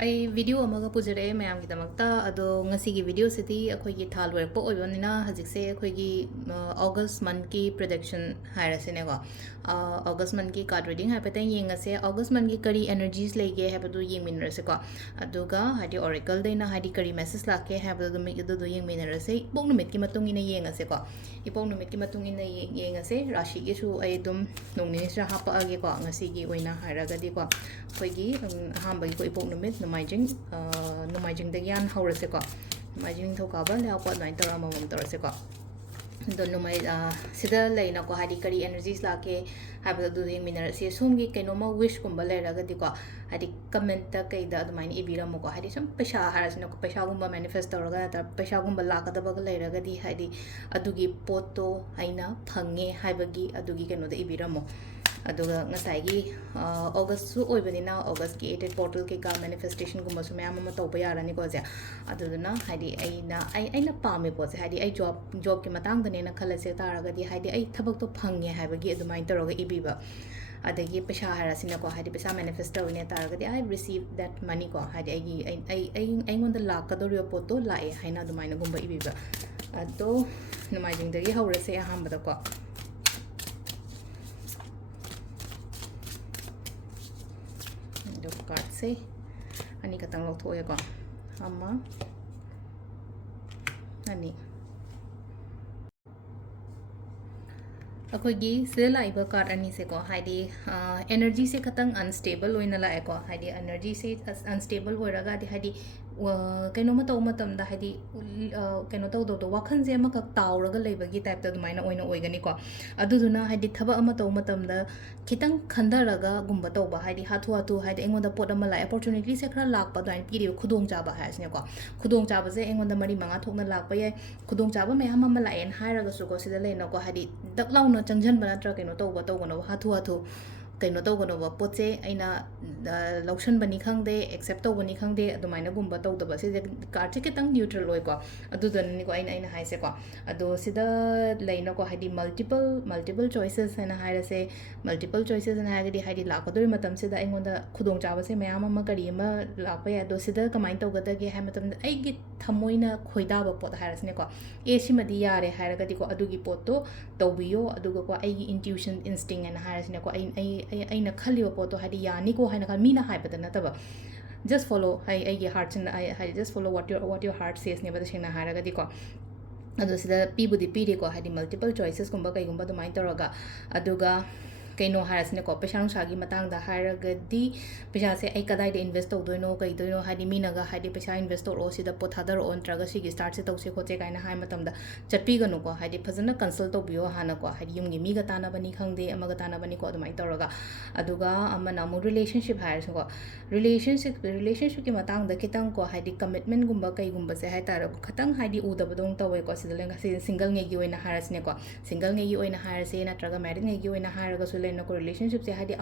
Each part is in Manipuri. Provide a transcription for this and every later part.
I video amaga pujare mayam gidamakta ado ngasigi video siti akhoi gi thal werpo oibonina hajikse akhoi gi August month ki prediction hairasine go August month ki card reading haipata yengase August month ki kari energies lege haibadu yengminrase ko aduga hadi oracle deina hadi kari message lake haibadu me du yengminrase ipok numit ki matung ina yengase ko ipok numit ki matung ina yengase rashi gi su ai dum nongni sra hapa age ko ngasigi oina hairagadi ko akhoi gi ahamba gi ko ipok numit Numaijing the Yan Horseco, Numaijing Tokaba, Leopard 9 Torseco. The Numai Sida Lane of Hadikari energies like have the doing minerals, Sumgi Kanoma wish Kumbalera Gadico, Hadi Kamenta Kaida, the mine Ibira Moko, Hadi some Pesha has no Peshagumba manifesto, Peshagumba Laka the Bagalera Gadi, Hadi Adugi Poto, Aina, Pange, Hibagi, Adugi Kano the Ibiramo. Aduga ngasai August su oibadina August ki 8 portal ke ka manifestation gumba su mayam ma tawba yarani ko ja aduduna haidi aina pame po haidi ai job ki matang dane na khalase taraga di haidi ai thabak to phange haibagi adumai toroga ibiba adagi pesha harasina ko haidi pesa manifesto ne taraga di I receive that money ko haidi ai ngonda lakadoriyo poto lae haina adumai na gumba ibiba ado numajing dagi haurase ahambada ko card say ani katang lok thoya ko ama ani akogi se laiba card ani se ko haidi energy se khatang unstable oina la ko haidi energy se unstable hoiraga di haidi kaino ma taw matam da haidi kaino taw do wakhan je ma ka tawraga leibagi type ta dumaina oina oigani ko aduduna haidi thaba ama taw matam da kitang khandaraga gumba taw ba haidi hathu haidi engonda pot ama la opportunity se khara lak pa dain piri khudong cha ba hasne ko khudong cha ba je engonda mari manga thokna lak pa ye khudong cha ba me hama ma la en hairaga su ko sida le no ko haidi dak law no changjan bana tra kaino taw ba no hathu kaino taw no ba poche aina lotion bani khangde accept taw bani khangde adumaina gumba taw da ba se card che kitang neutral oi ko adu dan ni ko aina haise ko ado sida leina ko haidi multiple choices ana haira se multiple choices ana haidi haidi la ko dori matam sida aingonda khudong cha ba se mayam ma kari ma la pa ya do sida kamai taw ga da ge ha matam ai gi thamoina khoida ba pot haira ne ko e simadi yare haira ga di ko adu gi pot to tawbiyo adu ko ai gi intuition instinct ana haira ne ko aina khaliwa poto hadi yani ko haina kan mina haibada nataba just follow ai heart and I just follow what your heart says ne bada shena haraga di ko adu sida pibudi piri ko hadi multiple choices kumba kai gumba do mai toroga aduga kaino harasne ko pesa sagi matang da haragadi pesa se ai kadai de invest to doino kai doino hadi minaga hadi pesa investor o sida pothadar on traga sigi start se tawse ko che kaina hai matam da chatpi ganu ko hadi phajana consult to bio hana ko hadi yumgi mi ga tana bani khangde amaga tana bani ko adumai toroga aduga amana mu relationship hair ko relationship ki matang da kitang ko hadi commitment gumba kai gumba se hai tar khatang hadi u da bodong tawe ko sida lenga single nge gi oina harasne ko single nge gi oina harase na traga married nge gi oina haraga su no relationship se hadi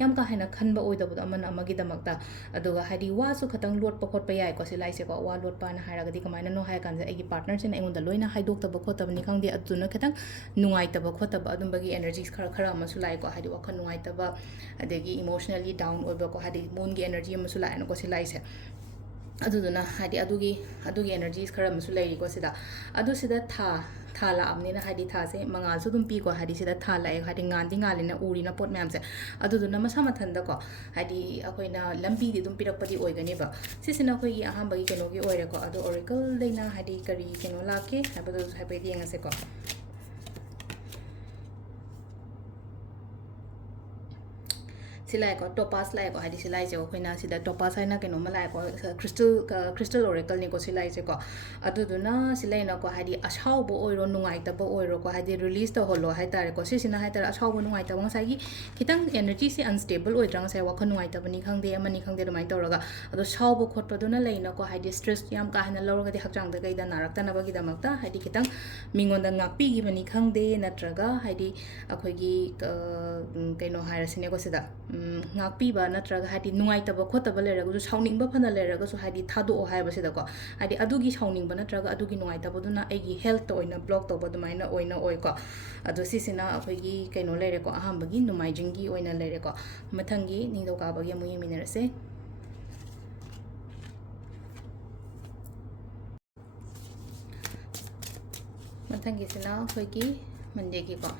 yam ka haina khanba oida bu amana amagi damakta aduga hadi wa su khatang lot pa khot pa yai ko silai se ko wa lot pa na haraga di kamaina no hai kan ai gi partner sin ai unda loina haidok ta ba khot ta bani khangde aduna khatang nungai ta ba khot ta ba adum bagi energies khara ma su lai ko hadi wakhan nungai ta ba adegi emotionally down oiba ko hadi moon gi energy ma su lai no ko silai se aduduna hadi adugi energies khara ma su lai ko sida adu sida thala amni na hadi tha se mangal su dum pi ko hadi sida thala ai hadi ngandi ngali na uri na pot mem se aduduna masa mathan da ko hadi akoina lampi di dum pirak padi oigani ba sisina ko yi aham bagi keno gi oire ko adu oracle leina hadi kari keno lake habadu habedi ngase ko silai ko topaz lai ko hadi silai je ko khina sida topaz haina keno malai ko crystal oracle ni ko silai je ko aduduna silai na ko hadi ashau bo oiro nungai ta bo oiro ko hadi release ta holo hai tare ko sisina hai tare ashau bo nungai ta bang sai gi kitang energy se unstable oidrang sai wakhan nungai ta bani khangde amani khangde domai toraga adu shau bo khot paduna leina ko hadi stress yam ka hana loroga di hakjang da gaida narak ta na bagi damakta hadi kitang mingonda ngakpi gi bani khangde natraga hadi akhoi gi kaino hairasine ko sida ngakpiba natraga hadi nungaitaba khotaba leraga sauningba phana leraga so hadi thado o haiba sida ko hadi adugi sauningba natraga adugi nungaitaba duna aigi health to oina block to badumaina oina oi ko adu sisina akhoi kaino lere ko ahambagi numaijingi oina lere ko mathangi ningdo ka bagi mu yiminarase ꯃꯊꯪꯒꯤꯁꯤꯅ ꯑꯩꯈꯣꯏꯒꯤ ꯃꯟꯗꯦꯒꯤꯀꯣ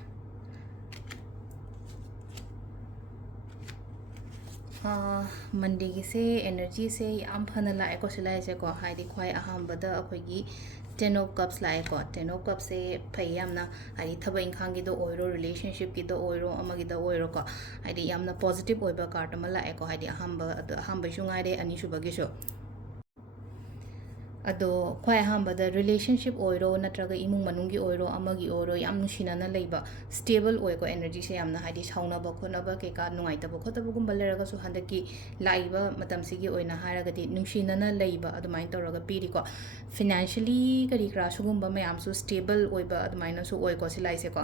ꯃꯟꯗꯦꯒꯤꯁꯦ ꯑꯦꯅꯔꯖꯤꯁꯦ ꯌꯥꯝ ꯐꯅ ꯂꯥꯛꯑꯦꯀꯣ ꯁꯤ ꯂꯥꯛꯏꯁꯦꯀꯣ ꯍꯥꯏꯗꯤ ꯈ꯭ꯋꯥꯏ ꯑꯍꯥꯟꯕꯗ ꯑꯩꯈꯣꯏꯒꯤ ꯇꯦꯟ ꯑꯣꯐ ꯀꯞꯁ ꯂꯥꯛꯑꯦꯀꯣ ꯇꯦꯟ ꯑꯣꯐ ꯀꯞꯁꯦ ꯐꯩ ꯌꯥꯝꯅ ꯍꯥꯏꯗꯤ ꯊꯕꯛ ꯏꯪꯈꯥꯡꯒꯤꯗ ꯑꯣꯏꯔꯣ ꯔꯤꯂꯦꯁꯟꯁꯤꯞꯀꯤꯗ ꯑꯣꯏꯔꯣ ꯑꯃꯒꯤꯗ ꯑꯣꯏꯔꯣꯀꯣ ꯍꯥꯏꯗꯤ ꯌꯥꯝꯅ ꯄꯣꯖꯤꯇꯤቭ ꯑꯣꯏꯕ ꯀꯥꯔꯠ ꯑꯃ ꯂꯥꯛꯑꯦꯀꯣ ꯍꯥꯏꯗꯤ ꯑꯍꯥꯟꯕꯩꯁꯨ ꯉꯥꯏꯔꯦ ꯑꯅꯤꯁꯨꯕꯒꯤꯁꯨ ꯑꯗꯣ ꯈ꯭ꯋꯥꯏ ꯑꯍꯥꯟꯕꯗ ꯔꯤꯂꯦꯁꯟꯁꯤꯞ ꯑꯣꯏꯔꯣ ꯅꯠꯇ꯭ꯔꯒ ꯏꯃꯨꯡ ꯃꯅꯨꯡꯒꯤ ꯑꯣꯏꯔꯣ ꯑꯃꯒꯤ ꯑꯣꯏꯔꯣ ꯌꯥꯝ ꯅꯨꯡꯁꯤꯅꯅ ꯂꯩꯕ ꯁ꯭ꯇꯦꯕꯜ ꯑꯣꯏꯀꯣ ꯑꯦꯅꯔꯖꯤꯁꯦ ꯌꯥꯝꯅ ꯍꯥꯏꯗꯤ ꯁꯥꯎꯅꯕ ꯈꯣꯠꯅꯕ ꯀꯩꯀꯥ ꯅꯨꯡꯉꯥꯏꯇꯕ ꯈꯣꯠꯇꯕꯒꯨꯝꯕ ꯂꯩꯔꯒꯁꯨ ꯍꯟꯗꯛꯀꯤ ꯂꯥꯛꯏꯕ ꯃꯇꯝꯁꯤꯒꯤ ꯑꯣꯏꯅ ꯍꯥꯏꯔꯒꯗꯤ ꯅꯨꯡꯁꯤꯅꯅ ꯂꯩꯕ ꯑꯗꯨꯃꯥꯏꯅ ꯇꯧꯔꯒ ꯄꯤꯔꯤꯀꯣ ꯐꯤꯅꯥꯟꯁꯤꯌꯦꯂꯤ ꯀꯔꯤ ꯀꯔꯥ ꯁꯤꯒꯨꯝꯕ ꯃꯌꯥꯝꯁꯨ ꯁ꯭ꯇꯦꯕꯜ ꯑꯣꯏꯕ ꯑꯗꯨꯃꯥꯏꯅꯁꯨ ꯑꯣꯏꯀꯣ ꯁꯤ ꯂꯥꯛꯏꯁꯦꯀꯣ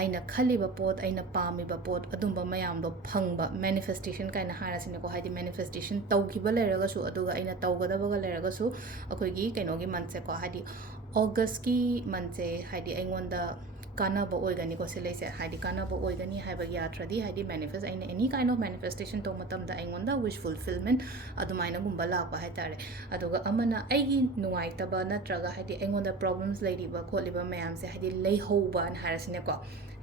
ꯑꯩꯅ ꯈꯜꯂꯤꯕ ꯄꯣꯠ ꯑꯩꯅ ꯄꯥꯝꯃꯤꯕ ꯄꯣꯠ ꯑꯗꯨꯝꯕ ꯃꯌꯥꯝꯗꯣ ꯐꯪꯕ ꯃꯦꯅꯤꯐꯦꯁꯇꯦꯁꯟ ꯀꯥꯏꯅ ꯍꯥꯏꯔꯁꯤꯅꯦꯀꯣ ꯍꯥꯏꯗꯤ ꯃꯦꯅꯤꯐꯦꯁꯇꯦꯁꯟ ꯇꯧꯈꯤꯕ ꯂꯩꯔꯒꯁꯨ ꯑꯗꯨꯒ ꯑꯩꯅ ꯇꯧꯒꯗꯕꯒ ꯂꯩꯔꯒꯁꯨ ꯑꯩꯈꯣꯏꯒꯤ ꯀꯩꯅꯣꯒꯤ ꯃꯟꯊꯁꯦꯀꯣ ꯍꯥꯏꯗꯤ ꯑꯣꯒꯁꯀꯤ ꯃꯟꯊꯁꯦ ꯍꯥꯏꯗꯤ ꯑꯩꯉꯣꯟꯗ ꯀꯥꯟꯅꯕ ꯑꯣꯏꯒꯅꯤꯀꯣ ꯁꯤ ꯂꯩꯁꯦ ꯍꯥꯏꯗꯤ ꯀꯥꯟꯅꯕ ꯑꯣꯏꯒꯅꯤ ꯍꯥꯏꯕꯒꯤ ꯌꯥꯗ꯭ꯔꯗꯤ ꯍꯥꯏꯗꯤ ꯃꯦꯅꯤꯐꯦꯁ ꯑꯩꯅ ꯑꯦꯅꯤ ꯀꯥꯏꯟ ꯑꯣꯐ ꯃꯦꯅꯤꯐꯦꯁꯇꯦꯁꯟ ꯇꯧꯕ ꯃꯇꯝꯗ ꯑꯩꯉꯣꯟꯗ ꯋꯤꯁ ꯐꯨꯜꯐꯤꯜꯃꯦꯟ ꯑꯗꯨꯃꯥꯏꯅꯒꯨꯝꯕ ꯂꯥꯛꯄ ꯍꯥꯏꯇꯥꯔꯦ ꯑꯗꯨꯒ ꯑꯃꯅ ꯑꯩꯒꯤ ꯅꯨꯡꯉꯥꯏꯇꯕ ꯅꯠꯇ꯭ꯔꯒ ꯍꯥꯏꯗꯤ ꯑꯩꯉꯣꯟꯗ ꯄ꯭ꯔꯣꯕ꯭ꯂꯦꯝꯁ ꯂꯩꯔꯤꯕ ꯈꯣꯠꯂꯤꯕ ꯃꯌꯥꯝꯁꯦ ꯍꯥꯏꯗꯤ ꯂꯩꯍꯧꯕꯅ ꯍꯥꯏꯔꯁꯤꯅꯦꯀꯣ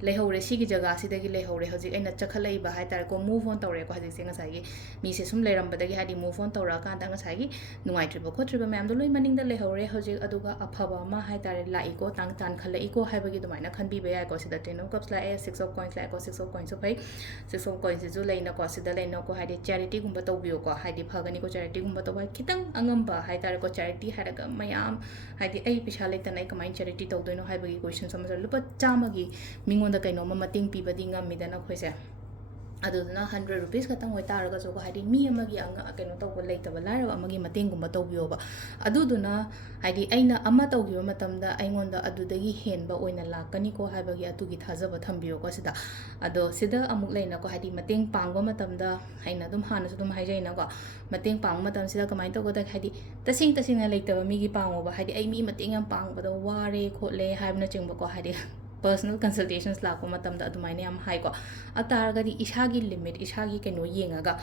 ꯂꯩꯍꯧꯔꯦ ꯁꯤꯒꯤ ꯖꯒꯥꯁꯤꯗꯒꯤ ꯂꯩꯍꯧꯔꯦ ꯍꯧꯖꯤꯛ ꯑꯩꯅ ꯆꯠꯈꯠꯂꯛꯏꯕ ꯍꯥꯏꯇꯥꯔꯦꯀꯣ ꯃꯨꯚ ꯑꯣꯟ ꯇꯧꯔꯦꯀꯣ ꯍꯧꯖꯤꯛꯁꯦ ꯉꯁꯥꯏꯒꯤ ꯃꯤꯁꯦ ꯁꯨꯝ ꯂꯩꯔꯝꯕꯗꯒꯤ ꯍꯥꯏꯗꯤ ꯃꯨꯚ ꯑꯣꯟ ꯇꯧꯔꯛꯑꯀꯥꯟꯗ ꯉꯁꯥꯏꯒꯤ ꯅꯨꯡꯉꯥꯏꯇ꯭ꯔꯤꯕ ꯈꯣꯠꯇ꯭ꯔꯤꯕ ꯃꯌꯥꯝꯗꯣ ꯂꯣꯏ ꯃꯅꯤꯡꯗ ꯂꯩꯍꯧꯔꯦ ꯍꯧꯖꯤꯛ ꯑꯗꯨꯒ ꯑꯐꯕ ꯑꯃ ꯍꯥꯏꯇꯥꯔꯦ ꯂꯥꯛꯏꯀꯣ ꯇꯥꯟꯈꯠꯂꯛꯏꯀꯣ ꯍꯥꯏꯕꯒꯤ ꯑꯗꯨꯃꯥꯏꯅ ꯈꯟꯕꯤꯕ ꯌꯥꯏꯀꯣ ꯁꯤꯗ ꯇꯦꯟ ꯑꯣꯐ ꯀꯞꯁ ꯂꯥꯛꯑꯦ ꯁꯤꯛꯁ ꯑꯣꯐ ꯀꯣꯏꯟꯁ ꯂꯥꯛꯑꯦꯀꯣ ꯁꯤꯛꯁ ꯑꯣꯐ ꯀꯣꯏꯟꯁꯁꯨ ꯐꯩ ꯁꯤꯛꯁ ꯑꯣꯐ ꯀꯣꯏꯟꯁꯤꯁꯨ ꯂꯩꯅꯀꯣ ꯁꯤꯗ ꯂꯩꯅꯀꯣ ꯍꯥꯏꯗꯤ ꯆꯦꯔꯤꯇꯤꯒꯨꯝꯕ ꯇꯧꯕꯤꯌꯨꯀꯣ ꯍꯥꯏꯗꯤ ꯐꯒꯅꯤꯀꯣ ꯆꯦꯔꯤꯇꯤꯒꯨꯝꯕ ꯇꯧꯕ ꯈꯤꯇꯪ ꯑꯉꯝꯕ ꯍꯥꯏꯇꯥꯔꯦꯀꯣ ꯆꯦꯔꯤꯇꯤ ꯍꯥꯏꯔꯒ ꯃꯌꯥꯝ ꯍꯥꯏꯗꯤ ꯑꯩ ꯄꯩꯁꯥ ꯂꯩꯇꯅ ꯑꯩ ꯀꯃꯥꯏꯅ ꯆꯦꯔꯤꯇꯤ ꯇꯧꯗꯣꯏꯅꯣ ꯍꯥꯏꯕꯒꯤ ꯀꯣꯏꯁꯟꯁ ꯑꯃꯁꯨ ꯂꯨꯄꯥ ꯆꯥꯝꯃꯒꯤ ꯃꯤꯉꯣꯟꯗ ꯀꯩꯅꯣꯝꯃ ꯃꯇꯦꯡ ꯄꯤꯕꯗꯤ ꯉꯝꯃꯤꯗꯅ ꯑꯩꯈꯣꯏꯁꯦ ꯑꯗꯨꯗꯨꯅ 100 ꯔꯨꯄꯤꯁ ꯈꯛꯇꯪ ꯑꯣꯏꯇꯥꯔꯒꯁꯨ ꯍꯥꯏꯗꯤ ꯃꯤ ꯑꯃꯒꯤ ꯀꯩꯅꯣ ꯇꯧꯕ ꯂꯩꯇꯕ ꯂꯥꯏꯔꯕ ꯑꯃꯒꯤ ꯃꯇꯦꯡꯒꯨꯝꯕ ꯇꯧꯕꯤꯌꯣꯕ ꯑꯗꯨꯗꯨꯅ ꯍꯥꯏꯗꯤ ꯑꯩꯅ ꯑꯃ ꯇꯧꯈꯤꯕ ꯃꯇꯝꯗ ꯑꯩꯉꯣꯟꯗ ꯑꯗꯨꯗꯒꯤ ꯍꯦꯟꯕ ꯑꯣꯏꯅ ꯂꯥꯛꯀꯅꯤꯀꯣ ꯍꯥꯏꯕꯒꯤ ꯑꯗꯨꯒꯤ ꯊꯥꯖꯕ ꯊꯝꯕꯤꯌꯣꯀꯣ ꯁꯤꯗ ꯑꯗꯣ ꯁꯤꯗ ꯑꯃꯨꯛ ꯂꯩꯅꯀꯣ ꯍꯥꯏꯗꯤ ꯃꯇꯦꯡ ꯄꯥꯡꯕ ꯃꯇꯝꯗ ꯑꯩꯅ ꯑꯗꯨꯝ ꯍꯥꯟꯅꯁꯨ ꯑꯗꯨꯝ ꯍꯥꯏꯖꯩꯅꯀꯣ ꯃꯇꯦꯡ ꯄꯥꯡꯕ ꯃꯇꯝꯁꯤꯗ ꯀꯃꯥꯏꯅ ꯇꯧꯒꯗꯒꯦ ꯍꯥꯏꯗꯤ ꯇꯁꯦꯡꯅ ꯂꯩꯇꯕ ꯃꯤꯒꯤ ꯄꯥꯡꯉꯣꯕ ꯍꯥꯏꯗꯤ ꯑꯩ ꯃꯤ ꯃꯇꯦꯡ ꯌꯥꯝ ꯄꯥꯡꯕꯗ ꯋꯥꯔꯦ ꯈꯣꯠꯂꯦ ꯍꯥꯏꯕꯅꯆꯤꯡꯕꯀꯣ ꯍꯥꯏꯗꯤ ꯄꯔꯁꯅꯦꯜ ꯀꯟꯁꯜꯇꯦꯁꯟꯁ ꯂꯥꯛꯄ ꯃꯇꯝꯗ ꯑꯗꯨꯃꯥꯏꯅ ꯌꯥꯝ ꯍꯥꯏꯀꯣ ꯑꯇꯥꯔꯒꯗꯤ ꯏꯁꯥꯒꯤ ꯂꯤꯃꯤꯠ ꯏꯁꯥꯒꯤ ꯀꯩꯅꯣ ꯌꯦꯡꯉꯒ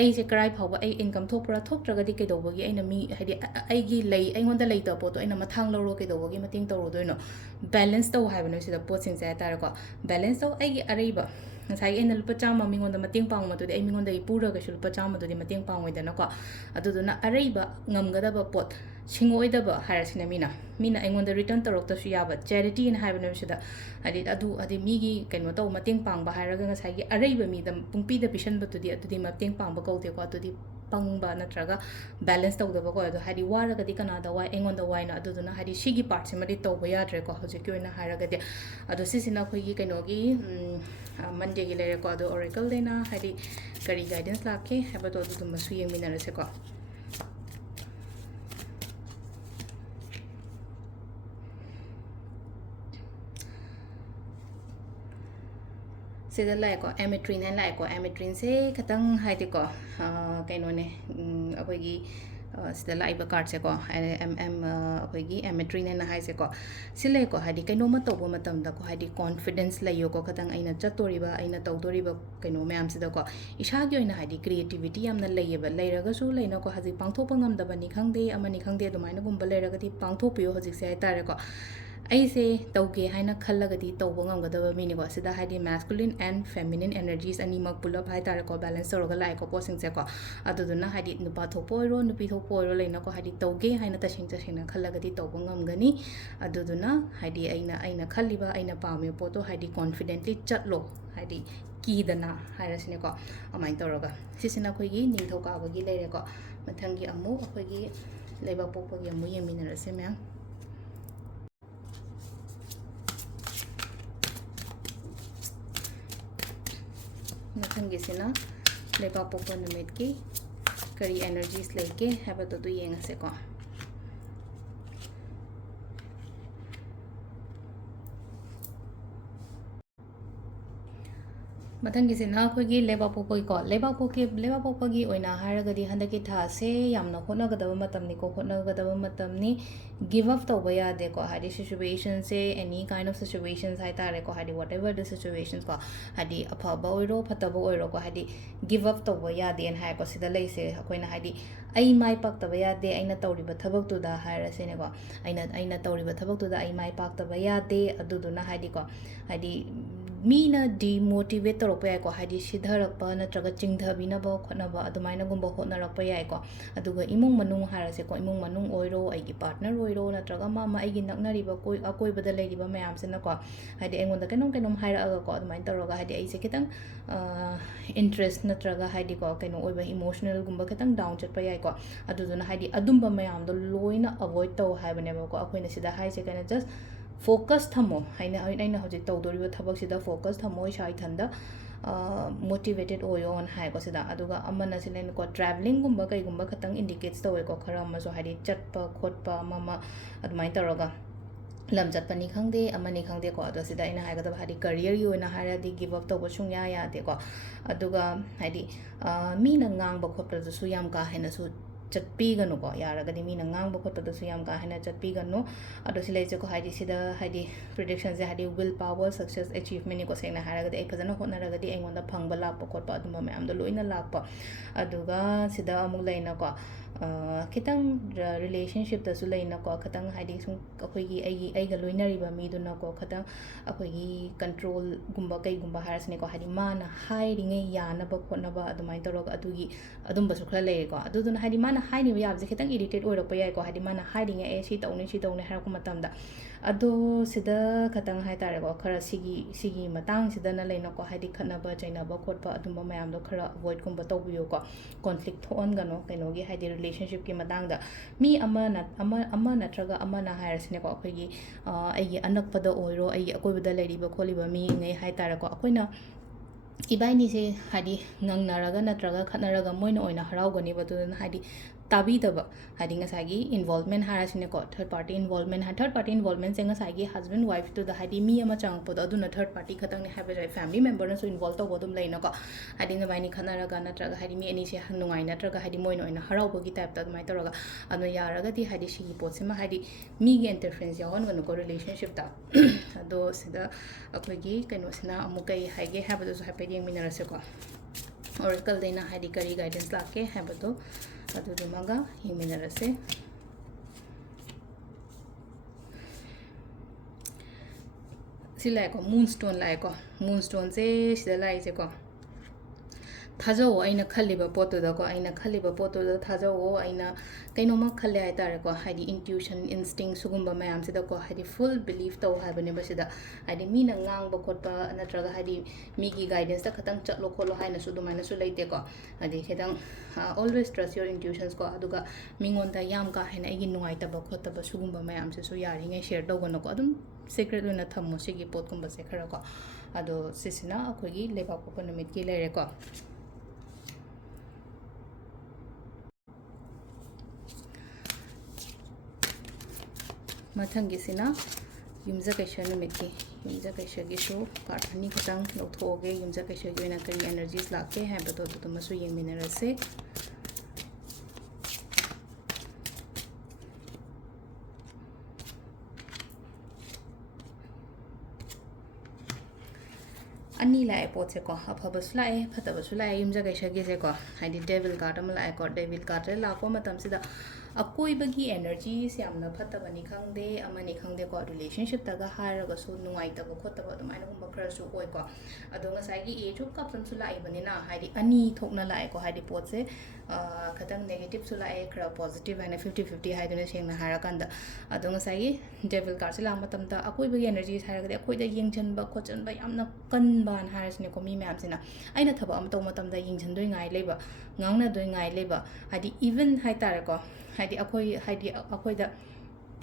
ꯑꯩꯁꯦ ꯀꯔꯥꯏ ꯐꯥꯎꯕ ꯑꯩ ꯏꯟꯀꯝ ꯊꯣꯛꯄ꯭ꯔꯥ ꯊꯣꯛꯇ꯭ꯔꯒꯗꯤ ꯀꯩꯗꯧꯕꯒꯤ ꯑꯩꯅ ꯃꯤ ꯍꯥꯏꯗꯤ ꯑꯩꯒꯤ ꯑꯩꯉꯣꯟꯗ ꯂꯩꯇꯕ ꯄꯣꯠꯇꯣ ꯑꯩꯅ ꯃꯊꯥꯡ ꯂꯧꯔꯣ ꯀꯩꯗꯧꯕꯒꯤ ꯃꯇꯦꯡ ꯇꯧꯔꯨꯗꯣꯏꯅꯣ ꯕꯦꯂꯦꯟꯁ ꯇꯧ ꯍꯥꯏꯕꯅꯦ ꯁꯤꯗ ꯄꯣꯠꯁꯤꯡꯁꯦ ꯍꯥꯏꯇꯥꯔꯦꯀꯣ ꯕꯦꯂꯦꯟꯁ ꯇꯧ ꯑꯩꯒꯤ ꯑꯔꯩꯕ ꯉꯁꯥꯏꯒꯤ ꯑꯩꯅ ꯂꯨꯄꯥ ꯆꯥꯝꯃ ꯃꯤꯉꯣꯟꯗ ꯃꯇꯦꯡ ꯄꯥꯡꯕꯗꯨꯗꯤ ꯑꯩ ꯃꯤꯉꯣꯟꯗꯒꯤ ꯄꯨꯔꯒꯁꯨ ꯂꯨꯄꯥ ꯆꯥꯝꯃꯗꯨꯗꯤ ꯃꯇꯦꯡ ꯄꯥꯡꯉꯣꯏꯗꯅꯀꯣ ꯑꯗꯨꯗꯨꯅ ꯑꯔꯩꯕ ꯉꯝꯒꯗꯕ ꯄꯣꯠ ꯁꯤꯡꯉꯛꯑꯣꯏꯗꯕ ꯍꯥꯏꯔꯁꯤꯅ ꯃꯤꯅ ꯑꯩꯉꯣꯟꯗ ꯔꯤꯇꯔꯟ ꯇꯧꯔꯛꯇꯁꯨ ꯌꯥꯕ ꯆꯦꯔꯤꯇꯤꯅ ꯍꯥꯏꯕꯅꯦꯕ ꯁꯤꯗ ꯍꯥꯏꯗꯤ ꯃꯤꯒꯤ ꯀꯩꯅꯣ ꯇꯧ ꯃꯇꯦꯡ ꯄꯥꯡꯕ ꯍꯥꯏꯔꯒ ꯉꯁꯥꯏꯒꯤ ꯑꯔꯩꯕ ꯃꯤꯗ ꯄꯨꯡꯄꯤꯗ ꯄꯤꯁꯟꯕꯗꯨꯗꯤ ꯑꯗꯨꯗꯤ ꯃꯇꯦꯡ ꯄꯥꯡꯕ ꯀꯧꯗꯦꯀꯣ ꯑꯗꯨꯗꯤ ꯄꯪꯕ ꯅꯠꯇ꯭ꯔꯒ ꯕꯦꯂꯦꯟꯁ ꯇꯧꯗꯕ ꯀꯧꯋꯦ ꯍꯥꯏꯗꯤ ꯋꯥꯔꯒꯗꯤ ꯀꯅꯥꯗ ꯋꯥꯏ ꯑꯩꯉꯣꯟꯗ ꯋꯥꯏꯅ ꯑꯗꯨꯗꯨꯅ ꯍꯥꯏꯗꯤ ꯁꯤꯒꯤ ꯄꯥꯔꯠꯁꯤꯃꯗꯤ ꯇꯧꯕ ꯌꯥꯗ꯭ꯔꯦꯀꯣ ꯍꯧꯖꯤꯛꯀꯤ ꯑꯣꯏꯅ ꯍꯥꯏꯔꯒꯗꯤ ꯑꯗꯣ ꯁꯤꯁꯤꯅ ꯑꯩꯈꯣꯏꯒꯤ ꯀꯩꯅꯣꯒꯤ ꯃꯟꯗꯦꯒꯤ ꯂꯩꯔꯦꯀꯣ ꯑꯗꯣ ꯑꯣꯔꯦꯀꯜꯗꯩꯅ ꯍꯥꯏꯗꯤ ꯀꯔꯤ ꯒꯥꯏꯗꯦꯟꯁ ꯂꯥꯛꯀꯦ ꯍꯥꯏꯕꯗꯣ ꯑꯗꯨꯗꯨꯃꯁꯨ ꯌꯦꯡꯃꯤꯟꯅꯔꯁꯦꯀꯣ ꯁꯤꯗ ꯂꯥꯛꯑꯦꯀꯣ ꯑꯦꯃꯤꯇ꯭ꯔꯤꯟ ꯍꯥꯏꯅ ꯂꯥꯛꯑꯦꯀꯣ ꯑꯦꯃꯤꯇ꯭ꯔꯤꯟꯁꯦ ꯈꯤꯇꯪ ꯍꯥꯏꯗꯤꯀꯣ ꯀꯩꯅꯣꯅꯦ ꯑꯩꯈꯣꯏꯒꯤ ꯁꯤꯗ ꯂꯥꯛꯏꯕ ꯀꯥꯔꯠꯁꯦꯀꯣ ꯑꯩꯈꯣꯏꯒꯤ ꯑꯦꯃꯤꯇ꯭ꯔꯤꯟ ꯍꯥꯏꯅ ꯍꯥꯏꯁꯦꯀꯣ ꯁꯤ ꯂꯩꯀꯣ ꯍꯥꯏꯗꯤ ꯀꯩꯅꯣꯝꯃ ꯇꯧꯕ ꯃꯇꯝꯗꯀꯣ ꯍꯥꯏꯗꯤ ꯀꯣꯟꯐꯤꯗꯦꯟꯁ ꯂꯩꯌꯣꯀꯣ ꯈꯤꯇꯪ ꯑꯩꯅ ꯆꯠꯇꯣꯔꯤꯕ ꯑꯩꯅ ꯇꯧꯗꯣꯔꯤꯕ ꯀꯩꯅꯣ ꯃꯌꯥꯝꯁꯤꯗꯀꯣ ꯏꯁꯥꯒꯤ ꯑꯣꯏꯅ ꯍꯥꯏꯗꯤ ꯀ꯭ꯔꯤꯌꯦꯇꯤꯕꯤꯇꯤ ꯌꯥꯝꯅ ꯂꯩꯌꯦꯕ ꯂꯩꯔꯒꯁꯨ ꯂꯩꯅꯀꯣ ꯍꯧꯖꯤꯛ ꯄꯥꯡꯊꯣꯛꯄ ꯉꯝꯗꯕꯅꯤ ꯈꯪꯗꯦ ꯑꯃꯅꯤ ꯈꯪꯗꯦ ꯑꯗꯨꯃꯥꯏꯅꯒꯨꯝꯕ ꯂꯩꯔꯒꯗꯤ ꯄꯥꯡꯊꯣꯛꯄꯤꯌꯣ ꯍꯧꯖꯤꯛꯁꯦ ꯍꯥꯏꯇꯥꯔꯦꯀꯣ ꯑꯩꯁꯦ ꯇꯧꯒꯦ ꯍꯥꯏꯅ ꯈꯜꯂꯒꯗꯤ ꯇꯧꯕ ꯉꯝꯒꯗꯕ ꯃꯤꯅꯤꯀꯣ ꯁꯤꯗ ꯍꯥꯏꯗꯤ ꯃꯦꯁꯀꯨꯂꯤꯟ ꯑꯦꯟ ꯐꯦꯃꯤꯅꯤꯟ ꯑꯦꯅꯔꯖꯤꯁ ꯑꯅꯤꯃꯛ ꯄꯨꯜꯂꯞ ꯍꯥꯏꯇꯥꯔꯦꯀꯣ ꯕꯦꯂꯦꯟꯁ ꯇꯧꯔꯒ ꯂꯥꯛꯑꯦꯀꯣ ꯄꯣꯠꯁꯤꯡꯁꯦꯀꯣ ꯑꯗꯨꯗꯨꯅ ꯍꯥꯏꯗꯤ ꯅꯨꯄꯥ ꯊꯣꯛꯄ ꯑꯣꯏꯔꯣ ꯅꯨꯄꯤ ꯊꯣꯛꯄ ꯑꯣꯏꯔో ꯂꯩꯅꯀꯣ ꯍꯥꯏꯗꯤ ꯇꯧꯒꯦ ꯍꯥꯏꯅ ꯇꯁꯦꯡꯅ ꯈꯜꯂꯒꯗꯤ ꯇꯧꯕ ꯉꯝꯒꯅꯤ ꯑꯗꯨꯗꯨꯅ ꯍꯥꯏꯗꯤ ꯑꯩꯅ ꯈꯜꯂꯤꯕ ꯑꯩꯅ ꯄꯥꯝꯃꯤꯕ ꯄꯣꯠꯇꯣ ꯍꯥꯏꯗꯤ ꯀꯣꯟꯐꯤꯗꯦꯟꯠꯂꯤ ꯆꯠꯂꯣ ꯍꯥꯏꯗꯤ ꯀꯤꯗꯅ ꯍꯥꯏꯔꯁꯤꯅꯦꯀꯣ ꯑꯗꯨꯃꯥꯏꯅ ꯇꯧꯔꯒ ꯁꯤꯁꯤꯅ ꯑꯩꯈꯣꯏꯒꯤ ꯅꯤꯡꯊꯧꯀꯥꯕꯒꯤ ꯂꯩꯔꯦꯀꯣ ꯃꯊꯪꯒꯤ ꯑꯃꯨꯛ ꯑꯩꯈꯣꯏꯒꯤ ꯂꯩꯕꯥꯛꯄꯣꯛꯄꯒꯤ ꯑꯃꯨꯛ ꯌꯦꯡꯃꯤꯟꯅꯔꯁꯦ ꯃꯌꯥꯝ ꯃꯊꯪꯒꯤꯁꯤꯅ ꯂꯩꯕꯥꯛꯄꯣꯛꯄ ꯅꯨꯃꯤꯠꯀꯤ ꯀꯔꯤ ꯑꯦꯅꯔꯖꯤꯁ ꯂꯩꯒꯦ ꯍꯥꯏꯕꯗꯨ ꯌꯦꯡꯉꯁꯦꯀꯣ ꯃꯊꯪꯒꯤꯁꯤꯅ ꯑꯩꯈꯣꯏꯒꯤ ꯂꯩꯕꯥꯛ ꯄꯣꯛꯄꯒꯤꯀꯣ ꯂꯩꯕꯥꯛ ꯄꯣꯛꯄꯒꯤ ꯑꯣꯏꯅ ꯍꯥꯏꯔꯒꯗꯤ ꯍꯟꯗꯛꯀꯤ ꯊꯥꯁꯦ ꯌꯥꯝꯅ ꯍꯣꯠꯅꯒꯗꯕ ꯃꯇꯝꯅꯤꯀꯣ ꯍꯣꯠꯅꯒꯗꯕ ꯃꯇꯝꯅꯤ ꯒꯤꯞ ꯑꯞ ꯇꯧꯕ ꯌꯥꯗꯦꯀꯣ ꯍꯥꯏꯗꯤ ꯁꯤꯆꯨꯋꯦꯁꯟꯁꯦ ꯑꯦꯅꯤ ꯀꯥꯏꯟ ꯑꯣꯐ ꯁꯤꯆꯨꯋꯦꯁꯟꯁ ꯍꯥꯏꯇꯥꯔꯦꯀꯣ ꯍꯥꯏꯗꯤ ꯋꯥꯠ ꯑꯦꯚꯔ ꯗ ꯁꯤꯆꯨꯋꯦꯁꯟꯁ ꯀꯣ ꯍꯥꯏꯗꯤ ꯑꯐꯕ ꯑꯣꯏꯔꯣ ꯐꯠꯇꯕ ꯑꯣꯏꯔꯣꯀꯣ ꯍꯥꯏꯗꯤ ꯒꯤꯞ ꯑꯞ ꯇꯧꯕ ꯌꯥꯗꯦꯅ ꯍꯥꯏꯀꯣ ꯁꯤꯗ ꯂꯩꯁꯦ ꯑꯩꯈꯣꯏꯅ ꯍꯥꯏꯗꯤ ꯑꯩ ꯃꯥꯏ ꯄꯥꯛꯇꯕ ꯌꯥꯗꯦ ꯑꯩꯅ ꯇꯧꯔꯤꯕ ꯊꯕꯛꯇꯨꯗ ꯍꯥꯏꯔꯁꯤꯅꯦꯀꯣ ꯑꯩꯅ ꯇꯧꯔꯤꯕ ꯊꯕꯛꯇꯨꯗ ꯑꯩ ꯃꯥꯏ ꯄꯥꯛꯇꯕ ꯌꯥꯗꯦ ꯑꯗꯨꯗꯨꯅ ꯍꯥꯏꯗꯤꯀꯣ ꯍꯥꯏꯗꯤ ꯃꯤꯅ ꯗꯤꯃꯣꯇꯤꯕꯦꯠ ꯇꯧꯔꯛꯄ ꯌꯥꯏꯀꯣ ꯍꯥꯏꯗꯤ ꯁꯤꯙꯔꯛꯄ ꯅꯠꯇ꯭ꯔꯒ ꯆꯤꯡꯊꯕꯤꯅꯕ ꯈꯣꯠꯅꯕ ꯑꯗꯨꯃꯥꯏꯅꯒꯨꯝꯕ ꯍꯣꯠꯅꯔꯛꯄ ꯌꯥꯏꯀꯣ ꯑꯗꯨꯒ ꯏꯃꯨꯡ ꯃꯅꯨꯡ ꯍꯥꯏꯔꯁꯦꯀꯣ ꯏꯃꯨꯡ ꯃꯅꯨꯡ ꯑꯣꯏꯔꯣ ꯑꯩꯒꯤ ꯄꯥꯔꯠꯅꯔ ꯑꯣꯏꯔꯣ ꯅꯠꯇ꯭ꯔꯒ ꯑꯩꯒꯤ ꯅꯛꯅꯔꯤꯕ ꯑꯀꯣꯏꯕꯗ ꯂꯩꯔꯤꯕ ꯃꯌꯥꯝꯁꯤꯅꯀꯣ ꯍꯥꯏꯗꯤ ꯑꯩꯉꯣꯟꯗ ꯀꯩꯅꯣꯝ ꯍꯥꯏꯔꯛꯑꯒꯀꯣ ꯑꯗꯨꯃꯥꯏꯅ ꯇꯧꯔꯒ ꯍꯥꯏꯗꯤ ꯑꯩꯁꯦ ꯈꯤꯇꯪ ꯏꯟꯇꯔꯦꯁ ꯅꯠꯇ꯭ꯔꯒ ꯍꯥꯏꯗꯤꯀꯣ ꯀꯩꯅꯣ ꯑꯣꯏꯕ ꯏꯃꯣꯁꯅꯦꯜꯒꯨꯝꯕ ꯈꯤꯇꯪ ꯗꯥꯎꯟ ꯆꯠꯄ ꯌꯥꯏꯀꯣ ꯑꯗꯨꯗꯨꯅ ꯍꯥꯏꯗꯤ ꯑꯗꯨꯝꯕ ꯃꯌꯥꯝꯗꯣ ꯂꯣꯏꯅ ꯑꯚꯣꯏꯗ ꯇꯧ ꯍꯥꯏꯕꯅꯦꯕꯀꯣ ꯑꯩꯈꯣꯏꯅ ꯁꯤꯗ ꯍꯥꯏꯁꯦ ꯀꯩꯅꯣ ꯖꯁ ꯐꯣꯀꯁ ꯊꯝꯃꯣ ꯑꯩꯅ ꯍꯧꯖꯤꯛ ꯇꯧꯗꯣꯔꯤꯕ ꯊꯕꯛꯁꯤꯗ ꯐꯣꯀꯁ ꯊꯝꯃꯣ ꯏꯁꯥ ꯏꯊꯟꯗ ꯃꯣꯇꯤꯕꯦꯇꯦꯠ ꯑꯣꯏꯌꯣꯅ ꯍꯥꯏꯀꯣ ꯁꯤꯗ ꯑꯗꯨꯒ ꯑꯃꯅ ꯁꯤꯅꯀꯣ ꯇ꯭ꯔꯥꯚꯦꯂꯤꯡꯒꯨꯝꯕ ꯀꯩꯒꯨꯝꯕ ꯈꯤꯇꯪ ꯏꯟꯗꯤꯀꯦꯠꯁ ꯇꯧꯋꯦꯀꯣ ꯈꯔ ꯑꯃꯁꯨ ꯍꯥꯏꯗꯤ ꯆꯠꯄ ꯈꯣꯠꯄ ꯑꯃ ꯑꯗꯨꯃꯥꯏꯅ ꯇꯧꯔꯒ ꯂꯝ ꯆꯠꯄꯅꯤ ꯈꯪꯗꯦ ꯑꯃꯅꯤ ꯈꯪꯗꯦꯀꯣ ꯑꯗꯣ ꯁꯤꯗ ꯑꯩꯅ ꯍꯥꯏꯒꯗꯕ ꯍꯥꯏꯗꯤ ꯀꯔꯤꯌꯔꯒꯤ ꯑꯣꯏꯅ ꯍꯥꯏꯔꯗꯤ ꯒꯤꯞ ꯑꯞ ꯇꯧꯕ ꯁꯨꯡꯌꯥ ꯌꯥꯗꯦꯀꯣ ꯑꯗꯨꯒ ꯍꯥꯏꯗꯤ ꯃꯤꯅ ꯉꯥꯡꯕ ꯈꯣꯠꯄꯗꯁꯨ ꯌꯥꯝ ꯀꯥ ꯍꯦꯟꯅꯁꯨ ꯆꯠꯄꯤꯒꯅꯨꯀꯣ ꯌꯥꯔꯒꯗꯤ ꯃꯤꯅ ꯉꯥꯡꯕ ꯈꯣꯠꯄꯗꯁꯨ ꯌꯥꯝ ꯀꯥ ꯍꯦꯟꯅ ꯆꯠꯄꯤꯒꯅꯨ ꯑꯗꯣ ꯁꯤ ꯂꯩꯁꯦꯀꯣ ꯍꯥꯏꯗꯤ ꯁꯤꯗ ꯍꯥꯏꯗꯤ ꯄ꯭ꯔꯤꯗꯤꯛꯁꯟꯁꯦ ꯍꯥꯏꯗꯤ ꯋꯤꯜ ꯄꯥꯋꯔ ꯁꯛꯁꯦꯁ ꯑꯦꯆꯤꯞꯃꯦꯟꯅꯤꯀꯣ ꯁꯦꯡꯅ ꯍꯥꯏꯔꯒꯗꯤ ꯑꯩ ꯐꯖꯅ ꯍꯣꯠꯅꯔꯒꯗꯤ ꯑꯩꯉꯣꯟꯗ ꯐꯪꯕ ꯂꯥꯛꯄ ꯈꯣꯠꯄ ꯑꯗꯨꯝꯕ ꯃꯌꯥꯝꯗꯣ ꯂꯣꯏꯅ ꯂꯥꯛꯄ ꯑꯗꯨꯒ ꯁꯤꯗ ꯑꯃꯨꯛ ꯂꯩꯅꯀꯣ ꯈꯤꯇꯪ ꯔꯤꯂꯦꯁꯟꯁꯤꯞꯇꯁꯨ ꯂꯩꯅꯀꯣ ꯈꯤꯇꯪ ꯍꯥꯏꯗꯤ ꯁꯨꯝ ꯑꯩꯈꯣꯏꯒꯤ ꯑꯩꯒ ꯂꯣꯏꯅꯔꯤꯕ ꯃꯤꯗꯨꯅꯀꯣ ꯈꯤꯇꯪ ꯑꯩꯈꯣꯏꯒꯤ ꯀꯟꯇ꯭ꯔꯣꯜꯒꯨꯝꯕ ꯀꯩꯒꯨꯝꯕ ꯍꯥꯏꯔꯁꯤꯅꯦꯀꯣ ꯍꯥꯏꯗꯤ ꯃꯥꯅ ꯍꯥꯏꯔꯤꯉꯩ ꯌꯥꯅꯕ ꯈꯣꯠꯅꯕ ꯑꯗꯨꯃꯥꯏꯅ ꯇꯧꯔꯒ ꯑꯗꯨꯝꯕꯁꯨ ꯈꯔ ꯂꯩꯔꯦꯀꯣ ꯑꯗꯨꯗꯨꯅ ꯍꯥꯏꯗꯤ ꯃꯥꯅ ꯍꯥꯏꯔꯤꯕ ꯌꯥꯕꯁꯦ ꯈꯤꯇꯪ ꯏꯔꯤꯇꯦꯠ ꯑꯣꯏꯔꯛꯄ ꯌꯥꯏꯀꯣ ꯍꯥꯏꯗꯤ ꯃꯥꯅ ꯍꯥꯏꯔꯤꯉꯩ ꯁꯤ ꯇꯧꯅꯤ ꯍꯥꯏꯔꯛꯄ ꯃꯇꯝꯗ ꯑꯗꯣ ꯁꯤꯗ ꯈꯇꯪ ꯍꯥꯏꯇꯥꯔꯦꯀꯣ ꯈꯔ ꯁꯤꯒꯤ ꯃꯇꯥꯡꯁꯤꯗꯅ ꯂꯩꯅꯀꯣ ꯍꯥꯏꯗꯤ ꯈꯠꯅꯕ ꯆꯩꯅꯕ ꯈꯣꯠꯄ ꯑꯗꯨꯝꯕ ꯃꯌꯥꯝꯗꯣ ꯈꯔ ꯑꯚꯣꯏꯗꯀꯨꯝꯕ ꯇꯧꯕꯤꯌꯨꯀꯣ ꯀꯣꯟꯐ꯭ꯂꯤꯛ ꯊꯣꯛꯍꯟꯒꯅꯣ ꯀꯩꯅꯣꯒꯤ ꯍꯥꯏꯗꯤ ꯔꯤꯂꯦꯁꯟshipꯀꯤ ꯃꯇꯥꯡꯗ ꯃꯤ ꯑꯃ ꯅꯠꯇ꯭ꯔꯒ ꯑꯃꯅ ꯍꯥꯏꯔꯁꯤꯅꯦꯀꯣ ꯑꯩꯈꯣꯏꯒꯤ ꯑꯩꯒꯤ ꯑꯅꯛꯄꯗ ꯑꯣꯏꯔꯣ ꯑꯩꯒꯤ ꯑꯀꯣꯏꯕꯗ ꯂꯩꯔꯤꯕ ꯈꯣꯠꯂꯤꯕ ꯃꯤꯉꯩ ꯍꯥꯏꯇꯥꯔꯦꯀꯣ ꯑꯩꯈꯣꯏꯅ ꯏꯕꯥꯏꯅꯤꯁꯦ ꯍꯥꯏꯗꯤ ꯉꯪꯅꯔꯒ ꯅꯠꯇ꯭ꯔꯒ ꯈꯠꯅꯔꯒ ꯃꯣꯏꯅ ꯑꯣꯏꯅ ꯍꯔꯥꯎꯒꯅꯦꯕ ꯑꯗꯨꯗꯨꯅ ꯍꯥꯏꯗꯤ ꯇꯥꯕꯤꯗꯕ ꯍꯥꯏꯗꯤ ꯉꯁꯥꯏꯒꯤ ꯏꯟꯚꯣꯜꯞꯃꯦꯟ ꯍꯥꯏꯔꯁꯤꯅꯦꯀꯣ ꯊꯔꯠ ꯄꯥꯔꯇꯤ ꯏꯟꯚꯣꯜꯞꯃꯦꯟ ꯊꯔꯠ ꯄꯥꯔꯇꯤ ꯏꯟꯚꯣꯜꯞꯃꯦꯟꯁꯦ ꯉꯁꯥꯏꯒꯤ ꯍꯁꯕꯦꯟ ꯋꯥꯏꯐꯇꯨꯗ ꯍꯥꯏꯗꯤ ꯃꯤ ꯑꯃ ꯆꯪꯉꯛꯄꯗꯣ ꯑꯗꯨꯅ ꯊꯔꯠ ꯄꯥꯔꯇꯤ ꯈꯛꯇꯪꯅꯤ ꯍꯥꯏꯕꯁꯦ ꯐꯦꯃꯤꯂꯤ ꯃꯦꯝꯕꯔꯅꯁꯨ ꯏꯟꯚꯣꯜꯞ ꯇꯧꯕ ꯑꯗꯨꯝ ꯂꯩꯅꯀꯣ ꯍꯥꯏꯗꯤ ꯅꯕꯥꯏꯅꯤ ꯈꯠꯅꯔꯒ ꯅꯠꯇ꯭ꯔꯒ ꯍꯥꯏꯗꯤ ꯃꯤ ꯑꯅꯤꯁꯦ ꯅꯨꯡꯉꯥꯏ ꯅꯠꯇ꯭ꯔꯒ ꯍꯥꯏꯗꯤ ꯃꯣꯏꯅ ꯑꯣꯏꯅ ꯍꯔꯥꯎꯕꯒꯤ ꯇꯥꯏꯞꯇ ꯑꯗꯨꯃꯥꯏꯅ ꯇꯧꯔꯒ ꯑꯗꯣ ꯌꯥꯔꯒꯗꯤ ꯍꯥꯏꯗꯤ ꯁꯤꯒꯤ ꯄꯣꯠꯁꯤꯃ ꯍꯥꯏꯗꯤ ꯃꯤꯒꯤ ꯏꯟꯇꯔꯐꯔꯦꯟꯁ ꯌꯥꯎꯍꯟꯒꯅꯨꯀꯣ ꯔꯤꯂꯦꯁꯟshipꯇ ꯑꯗꯣ ꯁꯤꯗ ꯑꯩꯈꯣꯏꯒꯤ ꯀꯩꯅꯣꯁꯤꯅ ꯑꯃꯨꯛ ꯀꯩ ꯍꯥꯏꯒꯦ ꯍꯥꯏꯕꯗꯨꯁꯨ ꯍꯥꯏꯐꯦꯠ ꯌꯦꯡꯃꯤꯟꯅꯔꯁꯦꯀꯣ ꯑꯣꯔꯦꯀꯜꯗꯩꯅ ꯍꯥꯏꯗꯤ ꯀꯔꯤ ꯒꯥꯏꯗꯦꯟꯁ ꯂꯥꯛꯀꯦ ꯍꯥꯏꯕꯗꯣ ꯑꯗꯨꯗꯨꯃꯒ ꯌꯦꯡꯃꯤꯟꯅꯔꯁꯦ ꯁꯤ ꯂꯥꯛꯑꯦꯀꯣ ꯃꯨꯟꯁꯇꯣꯟ ꯂꯥꯛꯑꯦꯀꯣ ꯃꯨꯟꯁꯇꯣꯟꯁꯦ ꯁꯤꯗ ꯂꯥꯛꯏꯁꯦꯀꯣ ꯊꯥꯖꯧꯑꯣ ꯑꯩꯅ ꯈꯜꯂꯤꯕ ꯄꯣꯠꯇꯨꯗꯀꯣ ꯑꯩꯅ ꯈꯜꯂꯤꯕ ꯄꯣꯠꯇꯨꯗ ꯊꯥꯖꯧꯑꯣ ꯑꯩꯅ ꯀꯩꯅꯣꯝꯃ ꯈꯜꯂꯦ ꯍꯥꯏꯇꯥꯔꯦꯀꯣ ꯍꯥꯏꯗꯤ ꯏꯟꯇ꯭ꯌꯨꯁꯟ ꯏꯟꯁꯇꯤꯡ ꯁꯤꯒꯨꯝꯕ ꯃꯌꯥꯝꯁꯤꯗꯀꯣ ꯍꯥꯏꯗꯤ ꯐꯨꯜ ꯕꯤꯂꯤꯐ ꯇꯧ ꯍꯥꯏꯕꯅꯦꯕ ꯁꯤꯗ ꯍꯥꯏꯗꯤ ꯃꯤꯅ ꯉꯥꯡꯕ ꯈꯣꯠꯄ ꯅꯠꯇ꯭ꯔꯒ ꯍꯥꯏꯗꯤ ꯃꯤꯒꯤ ꯒꯥꯏꯗꯦꯟꯁꯇ ꯈꯇꯪ ꯆꯠꯂꯣ ꯈꯣꯠꯂꯣ ꯍꯥꯏꯅꯁꯨ ꯑꯗꯨꯃꯥꯏꯅꯁꯨ ꯂꯩꯇꯦꯀꯣ ꯍꯥꯏꯗꯤ ꯈꯤꯇꯪ ꯑꯣꯜꯋꯦꯁ ꯇ꯭ꯔꯁ ꯌꯣꯔ ꯏꯟꯇ꯭ꯌꯨꯁꯟꯁ ꯀꯣ ꯑꯗꯨꯒ ꯃꯤꯉꯣꯟꯗ ꯌꯥꯝ ꯀꯥ ꯍꯦꯟꯅ ꯑꯩꯒꯤ ꯅꯨꯡꯉꯥꯏꯇꯕ ꯈꯣꯠꯇꯕ ꯁꯤꯒꯨꯝꯕ ꯃꯌꯥꯝꯁꯤꯁꯨ ꯌꯥꯔꯤꯉꯩ ꯁꯦꯌꯔ ꯇꯧꯒꯅꯨꯀꯣ ꯑꯗꯨꯝ ꯁꯤꯀ꯭ꯔꯦꯠ ꯑꯣꯏꯅ ꯊꯝꯃꯣ ꯁꯤꯒꯤ ꯄꯣꯠꯀꯨꯝꯕꯁꯦ ꯈꯔꯀꯣ ꯑꯗꯣ ꯁꯤꯁꯤꯅ ꯑꯩꯈꯣꯏꯒꯤ ꯂꯩꯕꯥꯛꯄꯣꯛꯄ ꯅꯨꯃꯤꯠꯀꯤ ꯂꯩꯔꯦꯀꯣ ꯃꯊꯪꯒꯤꯁꯤꯅ ꯌꯨꯝꯖꯀꯩꯁ ꯅꯨꯃꯤꯠꯀꯤ ꯌꯨꯝꯖꯀꯩꯁꯒꯤꯁꯨ ꯄꯥꯔꯠ ꯑꯅꯤ ꯈꯛꯇꯪ ꯂꯧꯊꯣꯛꯑꯒꯦ ꯌꯨꯝꯖꯀꯩꯁꯒꯤ ꯑꯣꯏꯅ ꯀꯔꯤ ꯑꯦꯅꯔꯖꯤꯁ ꯂꯥꯛꯀꯦ ꯍꯥꯏꯕꯗꯣ ꯑꯗꯨꯗꯨꯃꯁꯨ ꯌꯦꯡꯃꯤꯟꯅꯔꯁꯦ ꯑꯅꯤ ꯂꯥꯛꯑꯦ ꯄꯣꯠꯁꯦꯀꯣ ꯑꯐꯕꯁꯨ ꯂꯥꯛꯑꯦ ꯐꯠꯇꯕꯁꯨ ꯂꯥꯛꯑꯦ ꯌꯨꯝꯖꯀꯩꯁꯒꯤꯁꯦꯀꯣ ꯍꯥꯏꯗꯤ ꯗꯦꯚꯤꯜ ꯀꯥꯔꯠ ꯑꯃ ꯂꯥꯛꯑꯦꯀꯣ ꯗꯦꯚꯤꯜ ꯀꯥꯔꯠꯁꯦ ꯂꯥꯛꯄ ꯃꯇꯝꯁꯤꯗ ꯑꯀꯣꯏꯕꯒꯤ ꯑꯦꯅꯔꯖꯤꯁ ꯌꯥꯝꯅ ꯐꯠꯇꯕꯅꯤ ꯈꯪꯗꯦ ꯑꯃꯅꯤ ꯈꯪꯗꯦꯀꯣ ꯔꯤꯂꯦꯁꯟshipꯇꯒ ꯍꯥꯏꯔꯒꯁꯨ ꯅꯨꯡꯉꯥꯏꯇꯕ ꯈꯣꯠꯇꯕ ꯑꯗꯨꯃꯥꯏꯅꯒꯨꯝꯕ ꯈꯔꯁꯨ ꯑꯣꯏꯀꯣ ꯑꯗꯣ ꯉꯁꯥꯏꯒꯤ ꯑꯦꯖ ꯑꯣꯐ ꯀꯞꯁꯨ ꯂꯥꯛꯏꯕꯅꯤꯅ ꯍꯥꯏꯗꯤ ꯑꯅꯤ ꯊꯣꯛꯅ ꯂꯥꯛꯑꯦꯀꯣ ꯍꯥꯏꯗꯤ ꯄꯣꯠꯁꯦ ꯈꯤꯇꯪ ꯅꯦꯒꯦꯇꯤቭꯁꯨ ꯂꯥꯛꯑꯦ ꯈꯔ ꯄꯣꯖꯤꯇꯤቭ ꯍꯥꯏꯅ 50-50 ꯍꯥꯏꯗꯨꯅ ꯁꯦꯡꯅ ꯍꯥꯏꯔꯀꯥꯟꯗ ꯑꯗꯣ ꯉꯁꯥꯏꯒꯤ ꯗꯦꯚꯤꯜ ꯀꯥꯔꯠꯁꯦ ꯂꯥꯛꯄ ꯃꯇꯝꯗ ꯑꯀꯣꯏꯕꯒꯤ ꯑꯦꯅꯔꯖꯤꯁ ꯍꯥꯏꯔꯒꯗꯤ ꯑꯩꯈꯣꯏꯗ ꯌꯦꯡꯁꯤꯟꯕ ꯈꯣꯠꯆꯟꯕ ꯌꯥꯝꯅ ꯀꯟꯕꯅ ꯍꯥꯏꯔꯁꯤꯅꯦꯀꯣ ꯃꯤ ꯃꯌꯥꯝꯁꯤꯅ ꯑꯩꯅ ꯊꯕꯛ ꯑꯃ ꯇꯧꯕ ꯃꯇꯝꯗ ꯌꯦꯡꯁꯤꯟꯗꯣꯏꯉꯥꯏ ꯂꯩꯕ ꯉꯥꯡꯅꯗꯣꯏꯉꯥꯏ ꯂꯩꯕ ꯍꯥꯏꯗꯤ ꯏꯚꯟ ꯍꯥꯏꯇꯥꯔꯦꯀꯣ ꯍꯥꯏꯗꯤ ꯑꯩꯈꯣꯏꯗ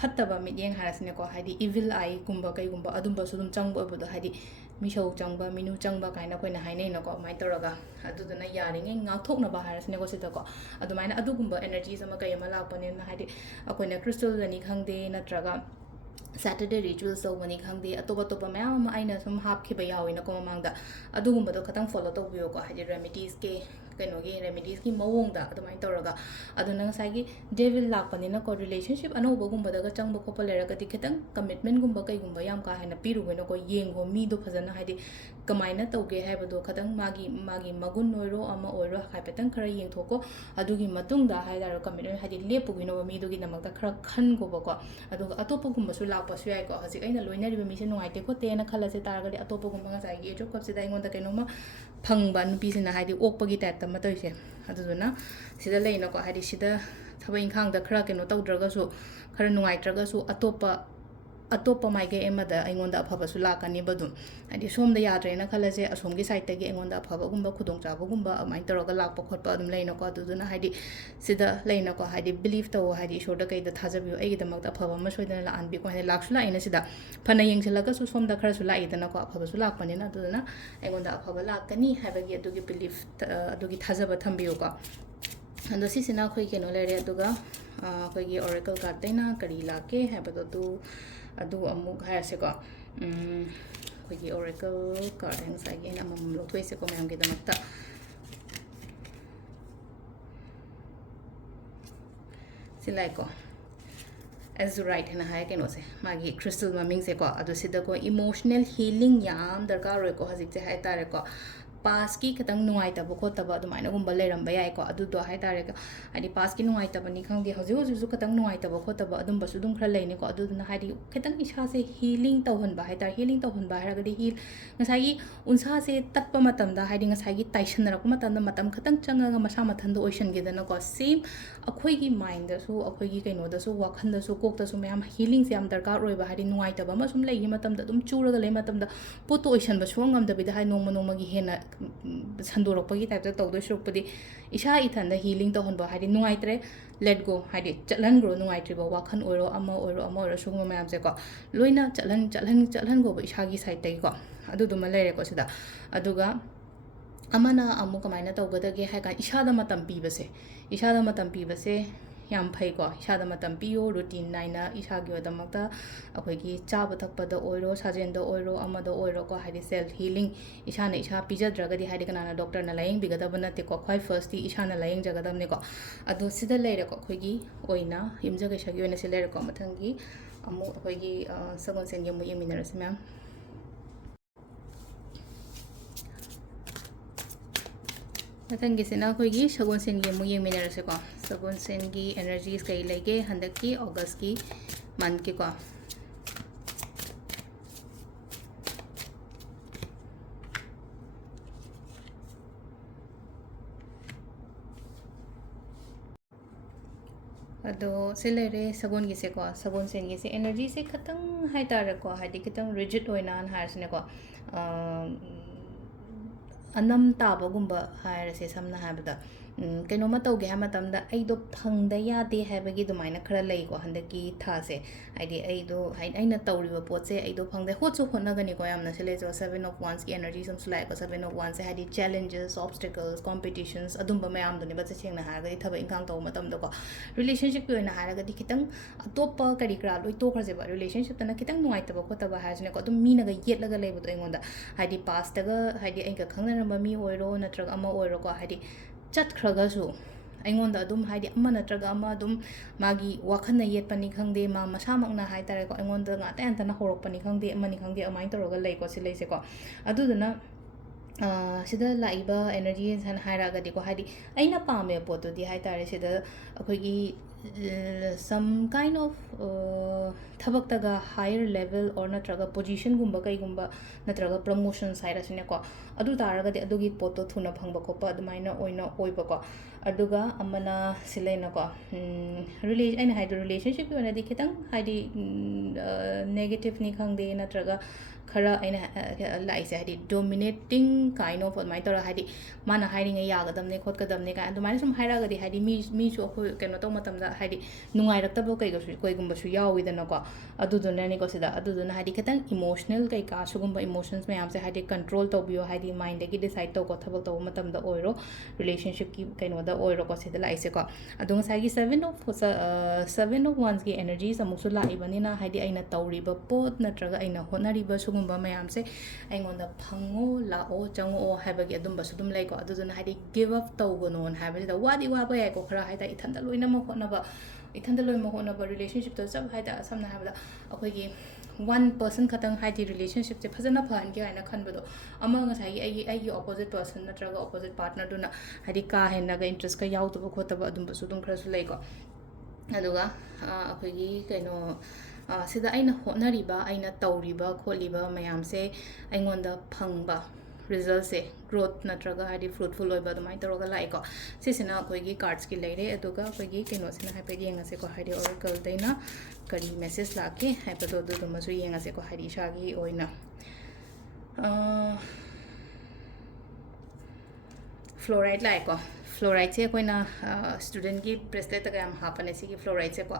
ꯐꯠꯇꯕ ꯃꯤꯠꯌꯦꯡ ꯍꯥꯏꯔꯁꯤꯅꯦꯀꯣ ꯍꯥꯏꯗꯤ ꯏꯚꯤꯜ ꯑꯥꯏꯒꯨꯝꯕ ꯀꯩꯒꯨꯝꯕ ꯑꯗꯨꯝꯕꯁꯨ ꯑꯗꯨꯝ ꯆꯪꯕ ꯑꯣꯏꯕꯗꯣ ꯍꯥꯏꯗꯤ ꯃꯤꯁꯧ ꯆꯪꯕ ꯃꯤꯅꯨ ꯆꯪꯕ ꯀꯥꯏꯅ ꯑꯩꯈꯣꯏꯅ ꯍꯥꯏꯅꯩꯅꯀꯣ ꯑꯗꯨꯃꯥꯏꯅ ꯇꯧꯔꯒ ꯑꯗꯨꯗꯨꯅ ꯌꯥꯔꯤꯉꯩ ꯉꯥꯛꯊꯣꯛꯅꯕ ꯍꯥꯏꯔꯁꯤꯅꯦꯀꯣ ꯁꯤꯗꯀꯣ ꯑꯗꯨꯃꯥꯏꯅ ꯑꯗꯨꯒꯨꯝꯕ ꯑꯦꯅꯔꯖꯤꯁ ꯑꯃ ꯀꯩ ꯑꯃ ꯂꯥꯛꯄꯅꯤꯅ ꯍꯥꯏꯗꯤ ꯑꯩꯈꯣꯏꯅ ꯀ꯭ꯔꯤꯁꯇꯜꯗꯅꯤ ꯈꯪꯗꯦ ꯅꯠꯇ꯭ꯔꯒ Saturday rituals tꯧꯕꯅꯤ ꯈꯪꯗꯦ ꯑꯇꯣꯞ ꯑꯇꯣꯞꯄ ꯃꯌꯥꯝ ꯑꯃ ꯑꯩꯅ ꯁꯨꯝ ꯍꯥꯞꯈꯤꯕ ꯌꯥꯎꯋꯤꯅꯀꯣ ꯃꯃꯥꯡꯗ ꯑꯗꯨꯒꯨꯝꯕꯗꯣ ꯈꯇꯪ ꯐꯣꯂꯣ ꯇꯧꯕꯤꯌꯣꯀꯣ ꯍꯥꯏꯗꯤ ꯔꯦꯃꯤꯗꯤꯁꯀꯤ ꯀꯩꯅꯣꯒꯤ ꯔꯦꯃꯤꯗꯤꯁꯀꯤ ꯃꯑꯣꯡꯗ ꯑꯗꯨꯃꯥꯏꯅ ꯇꯧꯔꯒ ꯑꯗꯨꯅ ꯉꯁꯥꯏꯒꯤ ꯗꯦꯚꯤꯜ ꯂꯥꯛꯄꯅꯤꯅꯀꯣ ꯔꯤꯂꯦꯁꯟꯁꯤꯞ ꯑꯅꯧꯕꯒꯨꯝꯕꯗꯒ ꯆꯪꯕ ꯈꯣꯠꯄ ꯂꯩꯔꯒꯗꯤ ꯈꯤꯇꯪ ꯀꯃꯤꯠꯃꯦꯟꯒꯨꯝꯕ ꯀꯩꯒꯨꯝꯕ ꯌꯥꯝ ꯀꯥ ꯍꯦꯟꯅ ꯄꯤꯔꯨꯒꯅꯨꯀꯣ ꯌꯦꯡꯉꯣ ꯃꯤꯗꯣ ꯐꯖꯅ ꯍꯥꯏꯗꯤ ꯀꯃꯥꯏꯅ ꯇꯧꯒꯦ ꯍꯥꯏꯕꯗꯣ ꯈꯇꯪ ꯃꯥꯒꯤ ꯃꯒꯨꯟ ꯑꯣꯏꯔꯣ ꯑꯃ ꯑꯣꯏꯔꯣ ꯍꯥꯏꯐꯦꯠꯇꯪ ꯈꯔ ꯌꯦꯡꯊꯣꯛꯀꯣ ꯑꯗꯨꯒꯤ ꯃꯇꯨꯡꯗ ꯍꯥꯏꯇꯥꯔꯦ ꯀꯃꯤꯠꯃꯦꯟ ꯍꯥꯏꯗꯤ ꯂꯦꯞꯄꯨꯒꯤꯅꯣꯕ ꯃꯤꯗꯨꯒꯤꯗꯃꯛꯇ ꯈꯔ ꯈꯟꯈꯣꯕꯀꯣ ꯑꯗꯨꯒ ꯑꯇꯣꯞꯄꯒꯨꯝꯕꯁꯨ ꯂꯥꯛꯄꯁꯨ ꯌꯥꯏꯀꯣ ꯍꯧꯖꯤꯛ ꯑꯩꯅ ꯂꯣꯏꯅꯔꯤꯕ ꯃꯤꯁꯦ ꯅꯨꯡꯉꯥꯏꯇꯦ ꯈꯣꯠꯇꯦꯅ ꯈꯜꯂꯁꯦ ꯇꯥꯔꯒꯗꯤ ꯑꯇꯣꯞꯄꯒꯨꯝꯕ ꯉꯁꯥꯏꯒꯤ ꯑꯦꯖꯣꯞ ꯀꯞꯁꯤꯗ ꯑꯩꯉꯣꯟꯗ ꯀꯩꯅꯣꯝꯃ ꯐꯪꯕ ꯅꯨꯄꯤꯁꯤꯅ ꯍꯥꯏꯗꯤ ꯑꯣꯛꯄꯒꯤ ꯇꯥꯏꯞꯇ ꯑꯃ ꯇꯧꯔꯤꯁꯦ ꯑꯗꯨꯗꯨꯅ ꯁꯤꯗ ꯂꯩꯅꯀꯣ ꯍꯥꯏꯗꯤ ꯁꯤꯗ ꯊꯕꯛ ꯏꯪꯈꯥꯡꯗ ꯈꯔ ꯀꯩꯅꯣ ꯇꯧꯗ꯭ꯔꯒꯁꯨ ꯈꯔ ꯅꯨꯡꯉꯥꯏꯇ꯭ꯔꯒꯁꯨ ꯑꯇꯣꯞꯄ ꯃꯥꯏꯀꯩ ꯑꯃꯗ ꯑꯩꯉꯣꯟꯗ ꯑꯐꯕꯁꯨ ꯂꯥꯛꯀꯅꯤꯕ ꯑꯗꯨꯝ ꯍꯥꯏꯗꯤ ꯁꯣꯝꯗ ꯌꯥꯗ꯭ꯔꯦꯅ ꯈꯜꯂꯁꯦ ꯑꯁꯣꯝꯒꯤ ꯁꯥꯏꯠꯇꯒꯤ ꯑꯩꯉꯣꯟꯗ ꯑꯐꯕꯒꯨꯝꯕ ꯈꯨꯗꯣꯡꯆꯥꯕꯒꯨꯝꯕ ꯑꯗꯨꯃꯥꯏꯅ ꯇꯧꯔꯒ ꯂꯥꯛꯄ ꯈꯣꯠꯄ ꯑꯗꯨꯝ ꯂꯩꯅꯀꯣ ꯑꯗꯨꯗꯨꯅ ꯍꯥꯏꯗꯤ ꯁꯤꯗ ꯂꯩꯅꯀꯣ ꯍꯥꯏꯗꯤ ꯕꯤꯂꯤꯐ ꯇꯧꯋꯣ ꯍꯥꯏꯗꯤ ꯏꯁꯣꯔꯗ ꯀꯩꯗ ꯊꯥꯖꯕꯤꯌꯣ ꯑꯩꯒꯤꯗꯃꯛꯇ ꯑꯐꯕ ꯑꯃ ꯁꯣꯏꯗꯅ ꯂꯥꯛꯍꯟꯕꯤꯀꯣ ꯍꯥꯏꯗꯤ ꯂꯥꯛꯁꯨ ꯂꯥꯛꯏꯅ ꯁꯤꯗ ꯐꯅ ꯌꯦꯡꯁꯤꯜꯂꯒꯁꯨ ꯁꯣꯝꯗ ꯈꯔꯁꯨ ꯂꯥꯛꯏꯗꯅꯀꯣ ꯑꯐꯕꯁꯨ ꯂꯥꯛꯄꯅꯤꯅ ꯑꯗꯨꯗꯨꯅ ꯑꯩꯉꯣꯟꯗ ꯑꯐꯕ ꯂꯥꯛꯀꯅꯤ ꯍꯥꯏꯕꯒꯤ ꯑꯗꯨꯒꯤ ꯕꯤꯂꯤꯐ ꯑꯗꯨꯒꯤ ꯊꯥꯖꯕ ꯊꯝꯕꯤꯌꯨꯀꯣ ꯑꯗꯣ ꯁꯤꯁꯤꯅ ꯑꯩꯈꯣꯏ ꯀꯩꯅꯣ ꯂꯩꯔꯦ ꯑꯗꯨꯒ ꯑꯩꯈꯣꯏꯒꯤ ꯑꯣꯔꯦꯀꯜ ꯀꯥꯔꯠꯇꯩꯅ ꯀꯔꯤ ꯂꯥꯛꯀꯦ ꯍꯥꯏꯕꯗꯣ ꯑꯗꯨ ꯑꯃꯨꯛ ꯍꯥꯏꯔꯁꯦꯀꯣ ꯑꯩꯈꯣꯏꯒꯤ ꯑꯣꯔꯦꯀꯜ ꯀꯥꯔꯠ ꯉꯁꯥꯏꯒꯤ ꯑꯩꯅ ꯑꯃꯃꯝ ꯂꯧꯊꯣꯛꯏꯁꯦꯀꯣ ꯃꯌꯥꯝꯒꯤꯗꯃꯛꯇ ꯁꯤ ꯂꯥꯛꯑꯦꯀꯣ ꯑꯦꯖꯨꯔꯥꯏꯠ ꯍꯥꯏꯅ ꯍꯥꯏ ꯀꯩꯅꯣꯁꯦ ꯃꯥꯒꯤ ꯈ꯭ꯔꯤꯁꯇꯜ ꯃꯃꯤꯡꯁꯦꯀꯣ ꯑꯗꯣ ꯁꯤꯗꯀꯣ ꯏꯃꯣꯁꯅꯦꯜ ꯍꯤꯂꯤꯡ ꯌꯥꯝ ꯗꯔꯀꯥꯔ ꯑꯣꯏꯀꯣ ꯍꯧꯖꯤꯛꯁꯦ ꯍꯥꯏꯇꯥꯔꯦꯀꯣ ꯄꯥꯁꯀꯤ ꯈꯤꯇꯪ ꯅꯨꯡꯉꯥꯏꯇꯕ ꯈꯣꯠꯇꯕ ꯑꯗꯨꯃꯥꯏꯅꯒꯨꯝꯕ ꯂꯩꯔꯝꯕ ꯌꯥꯏꯀꯣ ꯑꯗꯨꯗꯣ ꯍꯥꯏꯇꯥꯔꯦ ꯍꯥꯏꯗꯤ ꯄꯥꯁꯀꯤ ꯅꯨꯡꯉꯥꯏꯇꯕꯅꯤ ꯈꯪꯗꯦ ꯍꯧꯖꯤꯛ ꯍꯧꯖꯤꯛꯁꯨ ꯈꯤꯇꯪ ꯅꯨꯡꯉꯥꯏꯇꯕ ꯈꯣꯠꯇꯕ ꯑꯗꯨꯝꯕꯁꯨ ꯑꯗꯨꯝ ꯈꯔ ꯂꯩꯅꯤꯀꯣ ꯑꯗꯨꯗꯨꯅ ꯍꯥꯏꯗꯤ ꯈꯤꯇꯪ ꯏꯁꯥꯁꯦ ꯍꯤꯂꯤꯡ ꯇꯧꯍꯟꯕ ꯍꯥꯏꯇꯥꯔꯦ ꯍꯤꯂꯤꯡ ꯇꯧꯍꯟꯕ ꯍꯥꯏꯔꯒꯗꯤ ꯉꯁꯥꯏꯒꯤ ꯎꯟꯁꯥꯁꯦ ꯇꯠꯄ ꯃꯇꯝꯗ ꯍꯥꯏꯗꯤ ꯉꯁꯥꯏꯒꯤ ꯇꯥꯏꯁꯟꯅꯔꯛꯄ ꯃꯇꯝꯗ ꯃꯇꯝ ꯈꯤꯇꯪ ꯆꯪꯉꯒ ꯃꯁꯥ ꯃꯊꯟꯇ ꯑꯣꯏꯁꯟꯈꯤꯗꯅꯀꯣ ꯁꯦꯝ ꯑꯩꯈꯣꯏꯒꯤ ꯃꯥꯏꯟꯗꯁꯨ ꯑꯩꯈꯣꯏꯒꯤ ꯀꯩꯅꯣꯗꯁꯨ ꯋꯥꯈꯟꯗꯁꯨ ꯀꯣꯛꯇꯁꯨ ꯃꯌꯥꯝ ꯍꯤꯂꯤꯡꯁꯦ ꯌꯥꯝ ꯗꯔꯀꯥꯔ ꯑꯣꯏꯕ ꯍꯥꯏꯗꯤ ꯅꯨꯡꯉꯥꯏꯇꯕ ꯑꯃ ꯁꯨꯝ ꯂꯩꯈꯤ ꯃꯇꯝꯗ ꯑꯗꯨꯝ ꯆꯨꯔꯒ ꯂꯩ ꯃꯇꯝꯗ ꯄꯣꯠꯇꯣ ꯑꯣꯏꯁꯟꯕ ꯁꯨꯡꯉꯝ ꯉꯝꯗꯕꯤꯗ ꯍꯥꯏꯗꯤ ꯅꯣꯡꯃ ꯅꯣꯡꯃꯒꯤ ꯍꯦꯟꯅ ꯁꯟꯗꯣꯔꯛꯄꯒꯤ ꯇꯥꯏꯞꯇ ꯇꯧꯗꯣꯏ ꯁꯔꯨꯛꯄꯨꯗꯤ ꯏꯁꯥ ꯏꯊꯟꯗ ꯍꯤꯂꯤꯡ ꯇꯧꯍꯟꯕ ꯍꯥꯏꯗꯤ ꯅꯨꯡꯉꯥꯏꯇ꯭ꯔꯦ ꯂꯦꯠ ꯒꯣ ꯍꯥꯏꯗꯤ ꯆꯠꯍꯟꯈ꯭ꯔꯣ ꯅꯨꯡꯉꯥꯏꯇ꯭ꯔꯤꯕ ꯋꯥꯈꯟ ꯑꯣꯏꯔꯣ ꯑꯃ ꯑꯣꯏꯔꯣ ꯁꯤꯒꯨꯝꯕ ꯃꯌꯥꯝꯁꯦꯀꯣ ꯂꯣꯏꯅ ꯆꯠꯍꯟꯈꯣꯕ ꯏꯁꯥꯒꯤ ꯁꯥꯏꯠꯇꯒꯤꯀꯣ ꯑꯗꯨꯗꯨꯃ ꯂꯩꯔꯦꯀꯣ ꯁꯤꯗ ꯑꯗꯨꯒ ꯑꯃꯅ ꯑꯃꯨꯛ ꯀꯃꯥꯏꯅ ꯇꯧꯒꯗꯒꯦ ꯍꯥꯏ ꯀꯥꯟꯗ ꯏꯁꯥꯗ ꯃꯇꯝ ꯄꯤꯕꯁꯦ ꯌꯥꯝ ꯐꯩꯀꯣ ꯏꯁꯥꯗ ꯃꯇꯝ ꯄꯤꯌꯣ ꯔꯨꯇꯤꯟ ꯅꯥꯏꯅ ꯏꯁꯥꯒꯤꯗꯃꯛꯇ ꯑꯩꯈꯣꯏꯒꯤ ꯆꯥꯕ ꯊꯛꯄꯗ ꯑꯣꯏꯔꯣ ꯁꯥꯖꯦꯟꯗ ꯑꯣꯏꯔꯣ ꯑꯃꯗ ꯑꯣꯏꯔꯣꯀꯣ ꯍꯥꯏꯗꯤ ꯁꯦꯜꯐ ꯍꯤꯂꯤꯡ ꯏꯁꯥꯅ ꯏꯁꯥ ꯄꯤꯖꯗ꯭ꯔꯒꯗꯤ ꯍꯥꯏꯗꯤ ꯀꯅꯥꯅ ꯗꯣꯛꯇꯔꯅ ꯂꯥꯌꯦꯡꯕꯤꯒꯗꯕ ꯅꯠꯇꯦꯀꯣ ꯈ꯭ꯋꯥꯏ ꯐꯔꯁꯇꯤ ꯏꯁꯥꯅ ꯂꯥꯌꯦꯡꯖꯒꯗꯕꯅꯤꯀꯣ ꯑꯗꯣ ꯁꯤꯗ ꯂꯩꯔꯦꯀꯣ ꯑꯩꯈꯣꯏꯒꯤ ꯑꯣꯏꯅ ꯌꯨꯝꯖꯀꯩꯁꯒꯤ ꯑꯣꯏꯅ ꯁꯤ ꯂꯩꯔꯦꯀꯣ ꯃꯊꯪꯒꯤ ꯑꯃꯨꯛ ꯑꯩꯈꯣꯏꯒꯤ ꯁꯒꯣꯜꯁꯦꯟꯒꯤ ꯑꯃꯨꯛ ꯌꯦꯡꯃꯤꯟꯅꯔꯁꯤ ꯃꯌꯥꯝ ꯃꯊꯪꯒꯤꯁꯤꯅ ꯑꯩꯈꯣꯏꯒꯤ ꯁꯒꯣꯜꯁꯦꯟꯒꯤ ꯑꯃꯨꯛ ꯌꯦꯡꯃꯤꯟꯅꯔꯁꯦꯀꯣ ꯁꯒꯣꯜꯁꯦꯟꯒꯤ एनर्जीज कई लेगे हंदक की अगस्त की मंथ की को अदो से लेरे सगोन गिसे को सगोन सेन गिसे एनर्जी से खतंग हाई तारे को हाई खतंग रिजिड होइना हारसने को अनम ताबगुंबा हारसे समना हाबदा कैनोमा तौगे है मतमदा अइदो फंगदा यादे हैबगी दुमाइना खरा लैको हंदकी थासे हाइदि अइदो अइना तौरिबा पोतसे अइदो फंगदे होचो होनगनी को यामना से लेजो 7 ऑफ wands की एनर्जी सम सुलाइको 7 ऑफ wands से हाइदि challenges obstacles competitions अदुंबा मयाम दुनि बचे सेंगना हारगदि थबा इंखांग तौ मतमदा को रिलेशनशिप की ओइना हारगदि खितंग अतोप्पा करी करा लोइ तोखरजेबा रिलेशनशिप तना खितंग नुवाइतबा खोतबा हाजने को अदुम मीनागा येटलगा लेबदो अइंगोंदा हाइदि पास्टगा हाइदि अइगा खंगनरबा मी ओइरो नत्रग अमा ओइरो को हाइदि चटख्रगसु अइंगोंदा अदुम हाइदि अमा नत्रग अमा अदुम मागी वाखनना येटपनी खंगदे मा मसामकना हाइतारे को अइंगोंदा ngata yantana horokpani khangde amani khangde amai toroga leiko si leise ko aduduna sida laiba energy san hairagadi ko haidi aina pame poto di haitare sida akoigi some kind of thabaktaga higher level or natraga position gumba kai gumba natraga promotion hairasine ko adu taragadi adugi poto thuna phangba ko pa adumaina oina oiba ko aduga amana silaina ko relation aina haidu relationship ki ona di khitang haidi negative ni khangde natraga khara aina like se hadi dominating kind of my tora hadi mana hiring a yagadamne khotkadamne ka and mine some hira gadi hadi me so keno to matam da hadi nungai raktabo kai gosu koi gumba su yaw with no ko adu dun ni ko sida adu dun hadi katang emotional kai ka sugumba emotions me am se hadi control to bio hadi mind gi decide to ko thabak to matam da oiro relationship ki keno da oiro ko sida like se ko adu ngai gi 7 of wands gi energies amusu la ibanina hadi aina tawriba pot natraga aina honariba sugumba mayam se aingonda phango la o chango habagi adum basudum lai ko aduna hadi give up tawgono on habagi da wadi wa ba ko khara haida ithanda loina mo khona ba ithanda loi mo khona ba relationship to sab haida samna habada akoi gi one person khatang haidi relationship se phajana phan ge aina khanbado ama nga sai ai opposite person natraga opposite partner duna hadi ka henna ga interest ka yaw to khota ba adum basudum khara su lai ko aduga akoi gi kaino sida aina honariba aina tawriba kholiba mayam se aingonda phangba result se growth natraga hadi fruitful oiba dumai taroga lai ko sisina koi gi cards ki leire aduga koi gi keno sina hape yenga se ko hadi oracle daina kari message lake hape do do masu yenga se ko hadi shagi oina fluoride lai ko fluoride se koina student ki bracelet ga am hapane si ki fluoride se ko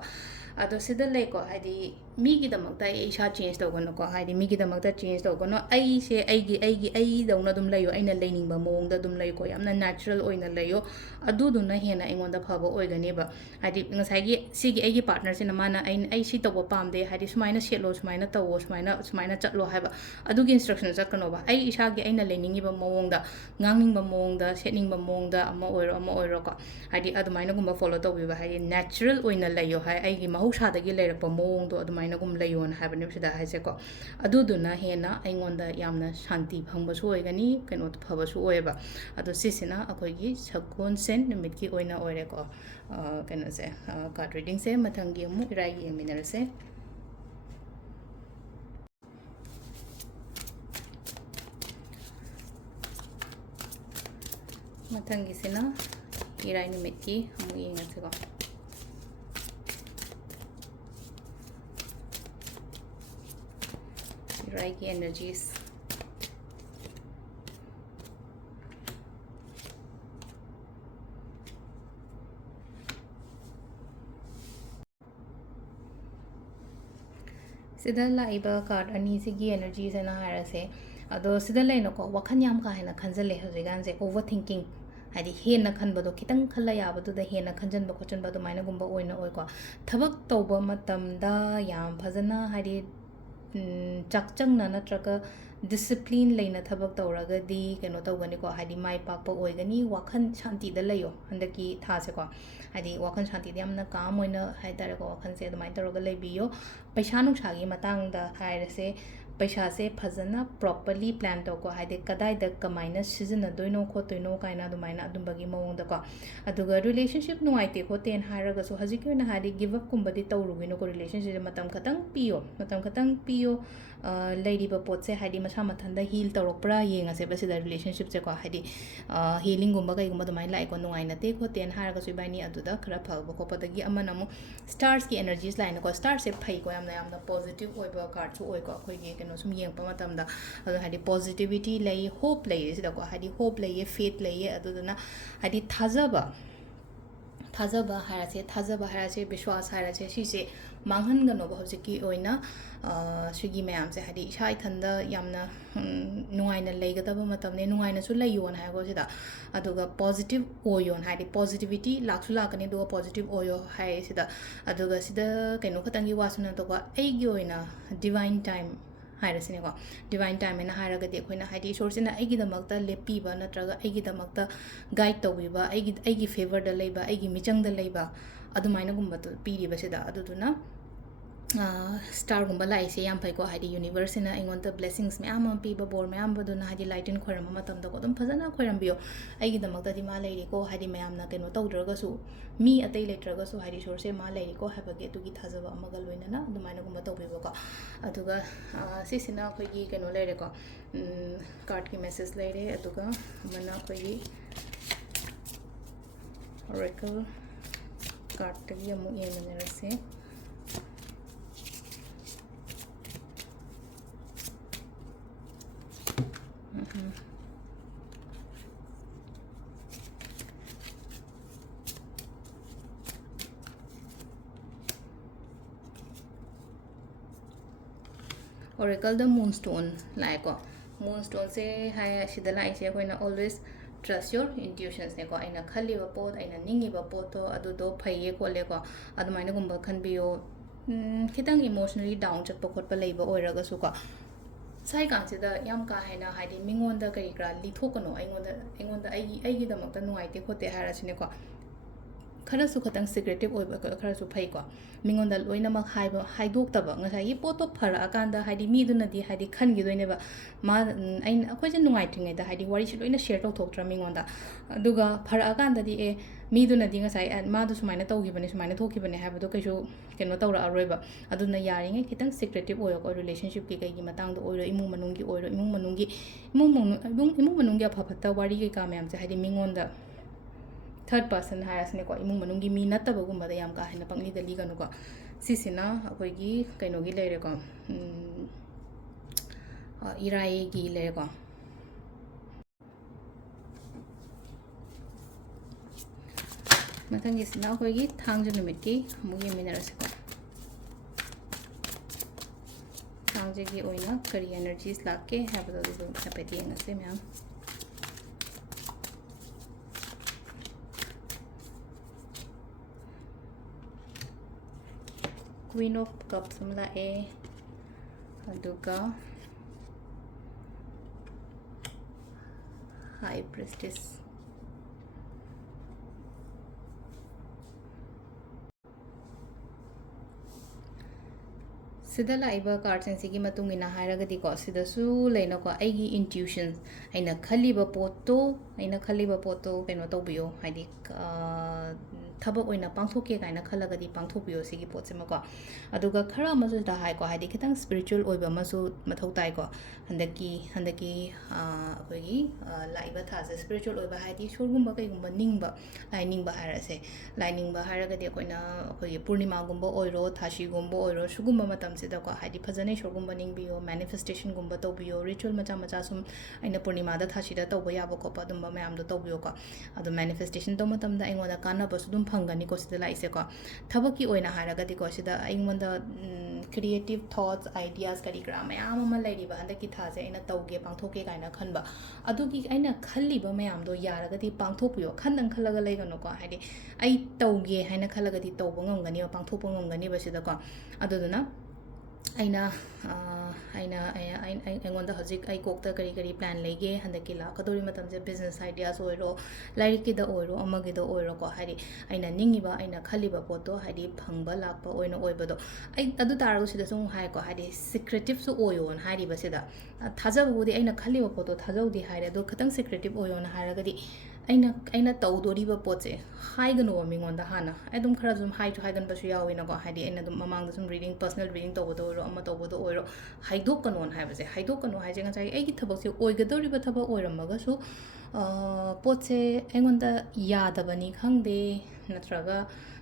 ado sida lai ko hadi mi gi damak da ai sha change to gono ko hadi mi gi damak da change to gono ai se ai dauna dum layo aina learning ba mong da dum lay ko yamna natural oina layo adu du na hena ingonda phaba oigani ba hadi ngasai gi si gi ai gi partner sina mana ai si to ba pam de hadi sumaina setlo sumaina tawo sumaina chatlo haiba adu gi instruction chat kano ba ai isa gi aina learning ba mong da ngangning ba mong da setning ba mong da ama oiro ko hadi adumaina gumba follow to bi ba hadi natural oina layo hai ai gi mahusha da gi leirak ba mong do adumaina gum layon habani sida haise ko adu du na hena aingonda yamna shanti phangba su oigani keno phaba su oeba adu sisina akoi gi sakon sen numit ki oina oire ko keno se card reading se mathangi mu irai gi minal se mathangi sina irai numit ki mu yenga se ko Reiki energies. Sida laiba card ani sigi energies na harase ado sida laino ko wakhan yam ka hena khanjale hojigan se overthinking hadi hena khanbado kitang khalla yabadu da hena khanjan ba khochan ba do maina gumba oina oi ko thabak tawba matam da yam phajana hadi chakchang na natraga discipline leina thabak tawragadi keno tawgani ko hadi mai pakpa oigani wakhan shanti da layo handaki thase ko hadi wakhan shanti da yamna kam oina haidare ko wakhan se adumai tawraga leibiyo paisa nungsagi matang da hairase paisa se phajana properly plan to ko hadi kadai da kamaina season doino khotoino kaina adumaina adumbagi mawong da ko aduga relationship nuaite ko ten hairaga so hajiki na hadi give up kumbadi tawrugino ko relationship matam khatang piyo leiriba potse hadi masa mathanda heal tawrokpra yenga se basida relationship se ko hadi healing gumba kai gumba dumai lai ko nuai na te ko ten haraga su bani aduda khara phaba ko padagi amanamu stars ki energies line ko stars se phai ko yamna positive oiba card su oi ko khoi ge keno sum yeng pa matam da adu hadi positivity lay hope lay sida ko hadi hope lay faith lay aduduna hadi thajaba harase bishwas harase si se manghan gano ba hojiki oina sigi mayam se hadi shai thanda yamna nuaina leigadaba matamne nuaina su layon ha go sida aduga positive oyon hadi positivity laksu lakani do positive oyo hai sida aduga sida keno khatangi wasuna to ba aigi oina divine time hairasine ko divine time ena hairagadi akoina hadi source na aigi damakta lepiba natraga aigi damakta guide tawbiba aigi favor da leiba aigi michang da leiba adumaina gumba to piriba sida aduduna star gumba lai se yam pai ko hadi universe na ingon the blessings me am piba bor me am baduna hadi light in khoram matam da ko dum phajana khoram biyo aigi damakta di ma leiri ko hadi mayam na keno tawdraga su mi atai letraga su hadi source ma leiri ko habage tu gi thajaba amaga loina na adumaina gumba tawbiba ko aduga sisina khoi gi keno leire ko card ki message leire aduga mana khoi gi oracle card tagi amu yemenera se. oracle the moonstone like moonstone se hai sida like se koina always trust your intuitions ne ko aina khali ba pot aina ningi ba pot to adu do phaiye ko le ko adumaina gumba khan biyo khitang emotionally down chat pa khot pa leiba oiraga su ko sai kan sida yam ka haina haidi mingonda kari kra li thokano aingonda ai gi damakta nuaite khote harasine ko khara su khatang secretive oiba ko khara su phai ko mingonda loina mak haiba haidok taba ngasai yi poto phara akanda haidi mi duna di haidi khan gi doine ba ma ain akhoi je nungai tringai da haidi wari shi loina share tok thoktra mingonda aduga phara akanda di e mi duna di ngasai ma du sumaina tawgi bane sumaina thokki bane haiba do kaisu keno tawra aroiba aduna yaringe khitang secretive oyo ko relationship ki kai gi matang do oiro imung manungi oiro imung manungi apha phatta wari kai ka mayam se haidi mingonda third person harasne ko imung manungi mi nataba gumba da yam ka hena pangli da li ganu ko sisina akoi gi kaino gi leire ko irai gi leire ko mathang gi sina akoi gi thangju numit ki mugi minarase ko thangje gi oina kari energies lakke habada du sapeti ngase myam Queen of Cups mula aduga High Priestess sida laiba cards and sigi matungina hairagadi ko sida su leina ko aigi intuitions aina khaliba poto kaino tawbiyo haidi thabak oina pangthoke kaina khalagadi pangthokbiyo sigi potsema ko aduga khara masu da hai ko haidi kitang spiritual oiba masu mathau tai ko handaki akogi laiba thase spiritual oiba haidi shorgumba kaigumba ningba harase ningba haragadi koina akogi purnima gumba oiro thashi gumba oiro shugumba matam sida ko haidi phajane shorgumba ningbiyo manifestation gumba tawbiyo ritual macha sum aina purnima da thashi da tawba yaba ko padumba mayam do tawbiyo ko adu manifestation to matam da aingoda kana basudum phangani ko sida laise ko thabaki oina haragadi ko sida aingonda creative thoughts ideas kari gra mayam ama lairiba handaki thase aina tawge pangthoke kaina khanba adugi aina khalliba mayam do yaragadi pangthokpiyo khandang khalaga leigano ko haidi ai tawge haina khalagadi tawba ngamgani pangthokpa ngamgani basida ko aduduna aingonda hajik ai kokta kari plan lege handaki la kadori matam je business ideas oiro lairiki da oiro amagi da oiro ko hari aina ningiba aina khaliba poto hari phangba lakpa oina oibado ai adu taragu sida sung hai ko hari secretive su oyon hari basida thajabudi aina khaliba poto thajawdi haire do khatang secretive oyon haragadi aina tawdoriba potse haigano mingonda hana adum khara zum hai haigan basu yawina ko hadi aina dum mamang dum reading personal reading tawbodo ro ama tawbodo oiro haidok kanon haibase haidok kanu haije ngai ai gi thabak se oigadoriba thabak oiramaga su potse engonda yadabani khangde natraga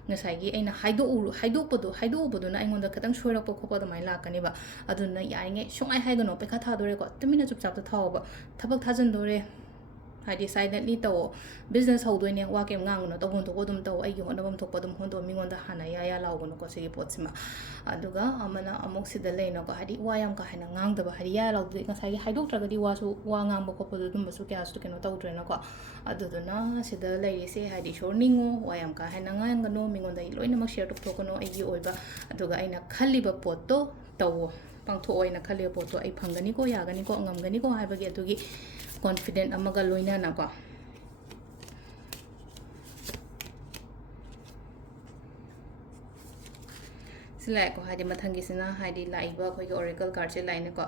ngasai gi aina haidokbado na aingonda katang shoirakpa khopa damai lakani ba aduna yaringe songai haigano pekha thadore ko tumina chupchap ta thawba thabak thajan dore haidi silently taw business haudoine wa kem ngangno tawon to godum taw ai gi honabam thokpa dum hondo mingonda hana ya lawgono ko segi potsima aduga amana amok sida leino ko hadi wa yam ka hana ngangda ba hadi ya lawdu ngasai haidok tragadi wa su wa ngangba ko podu dum basu kya su keno tawdrena ko aduduna sida leiri se hadi shorningo wa yam ka hana ngangano mingonda loina mak share tok thokono ai gi oiba aduga aina khaliba potto taw pangtho oina khaliba potto ai phangani ko yagani ko ngamgani ko haibagi adugi confident amaga loina na ko sila ko hadi mathangi sina hadi laiba ko oracle card se line ko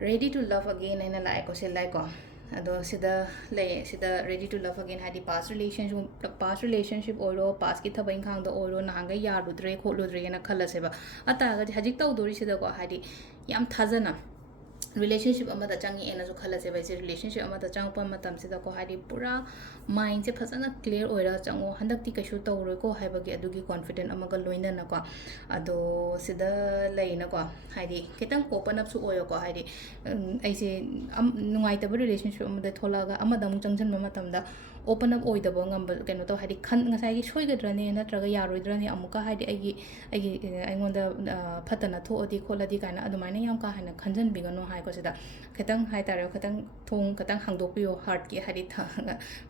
ready to love again aina lai ko se lai ko ado sida ready to love again hadi past relationship oro past ki thabain khang da oro na hanga yarudre kholudre na khalase ba ata ga hajik taw dori sida ko hadi yam thajana relationship amada changi ena jo khala se bai se relationship amada chang pa matam se da ko hari pura mind se phasana clear oira chango handak ti kashu tawroi ko haibagi adugi confident amaga loina na ko ado sida leina ko hari kitang open up su oyo ko hari ai se nungai ta relationship amada thola ga amada mu changjan matam da open up oidaba ngamba keno to hadi khan ngasai gi soigadrane natraga yaroidrane amuka hadi aigi aingonda phatana thoodi kholadi kana adumaina yam ka hana khanjan bigano hai ko sida khetang hai tare khetang thong khetang hangdokpiyo heart ki hadi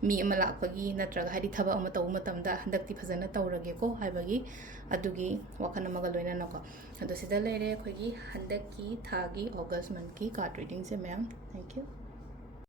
mi amala pagi natraga hadi thaba ama taw matamda handakti phajana tawrage ko haibagi adugi wakhana maga loina nako ado sida lere khogi handak ki thagi august month ki card reading se ma'am thank you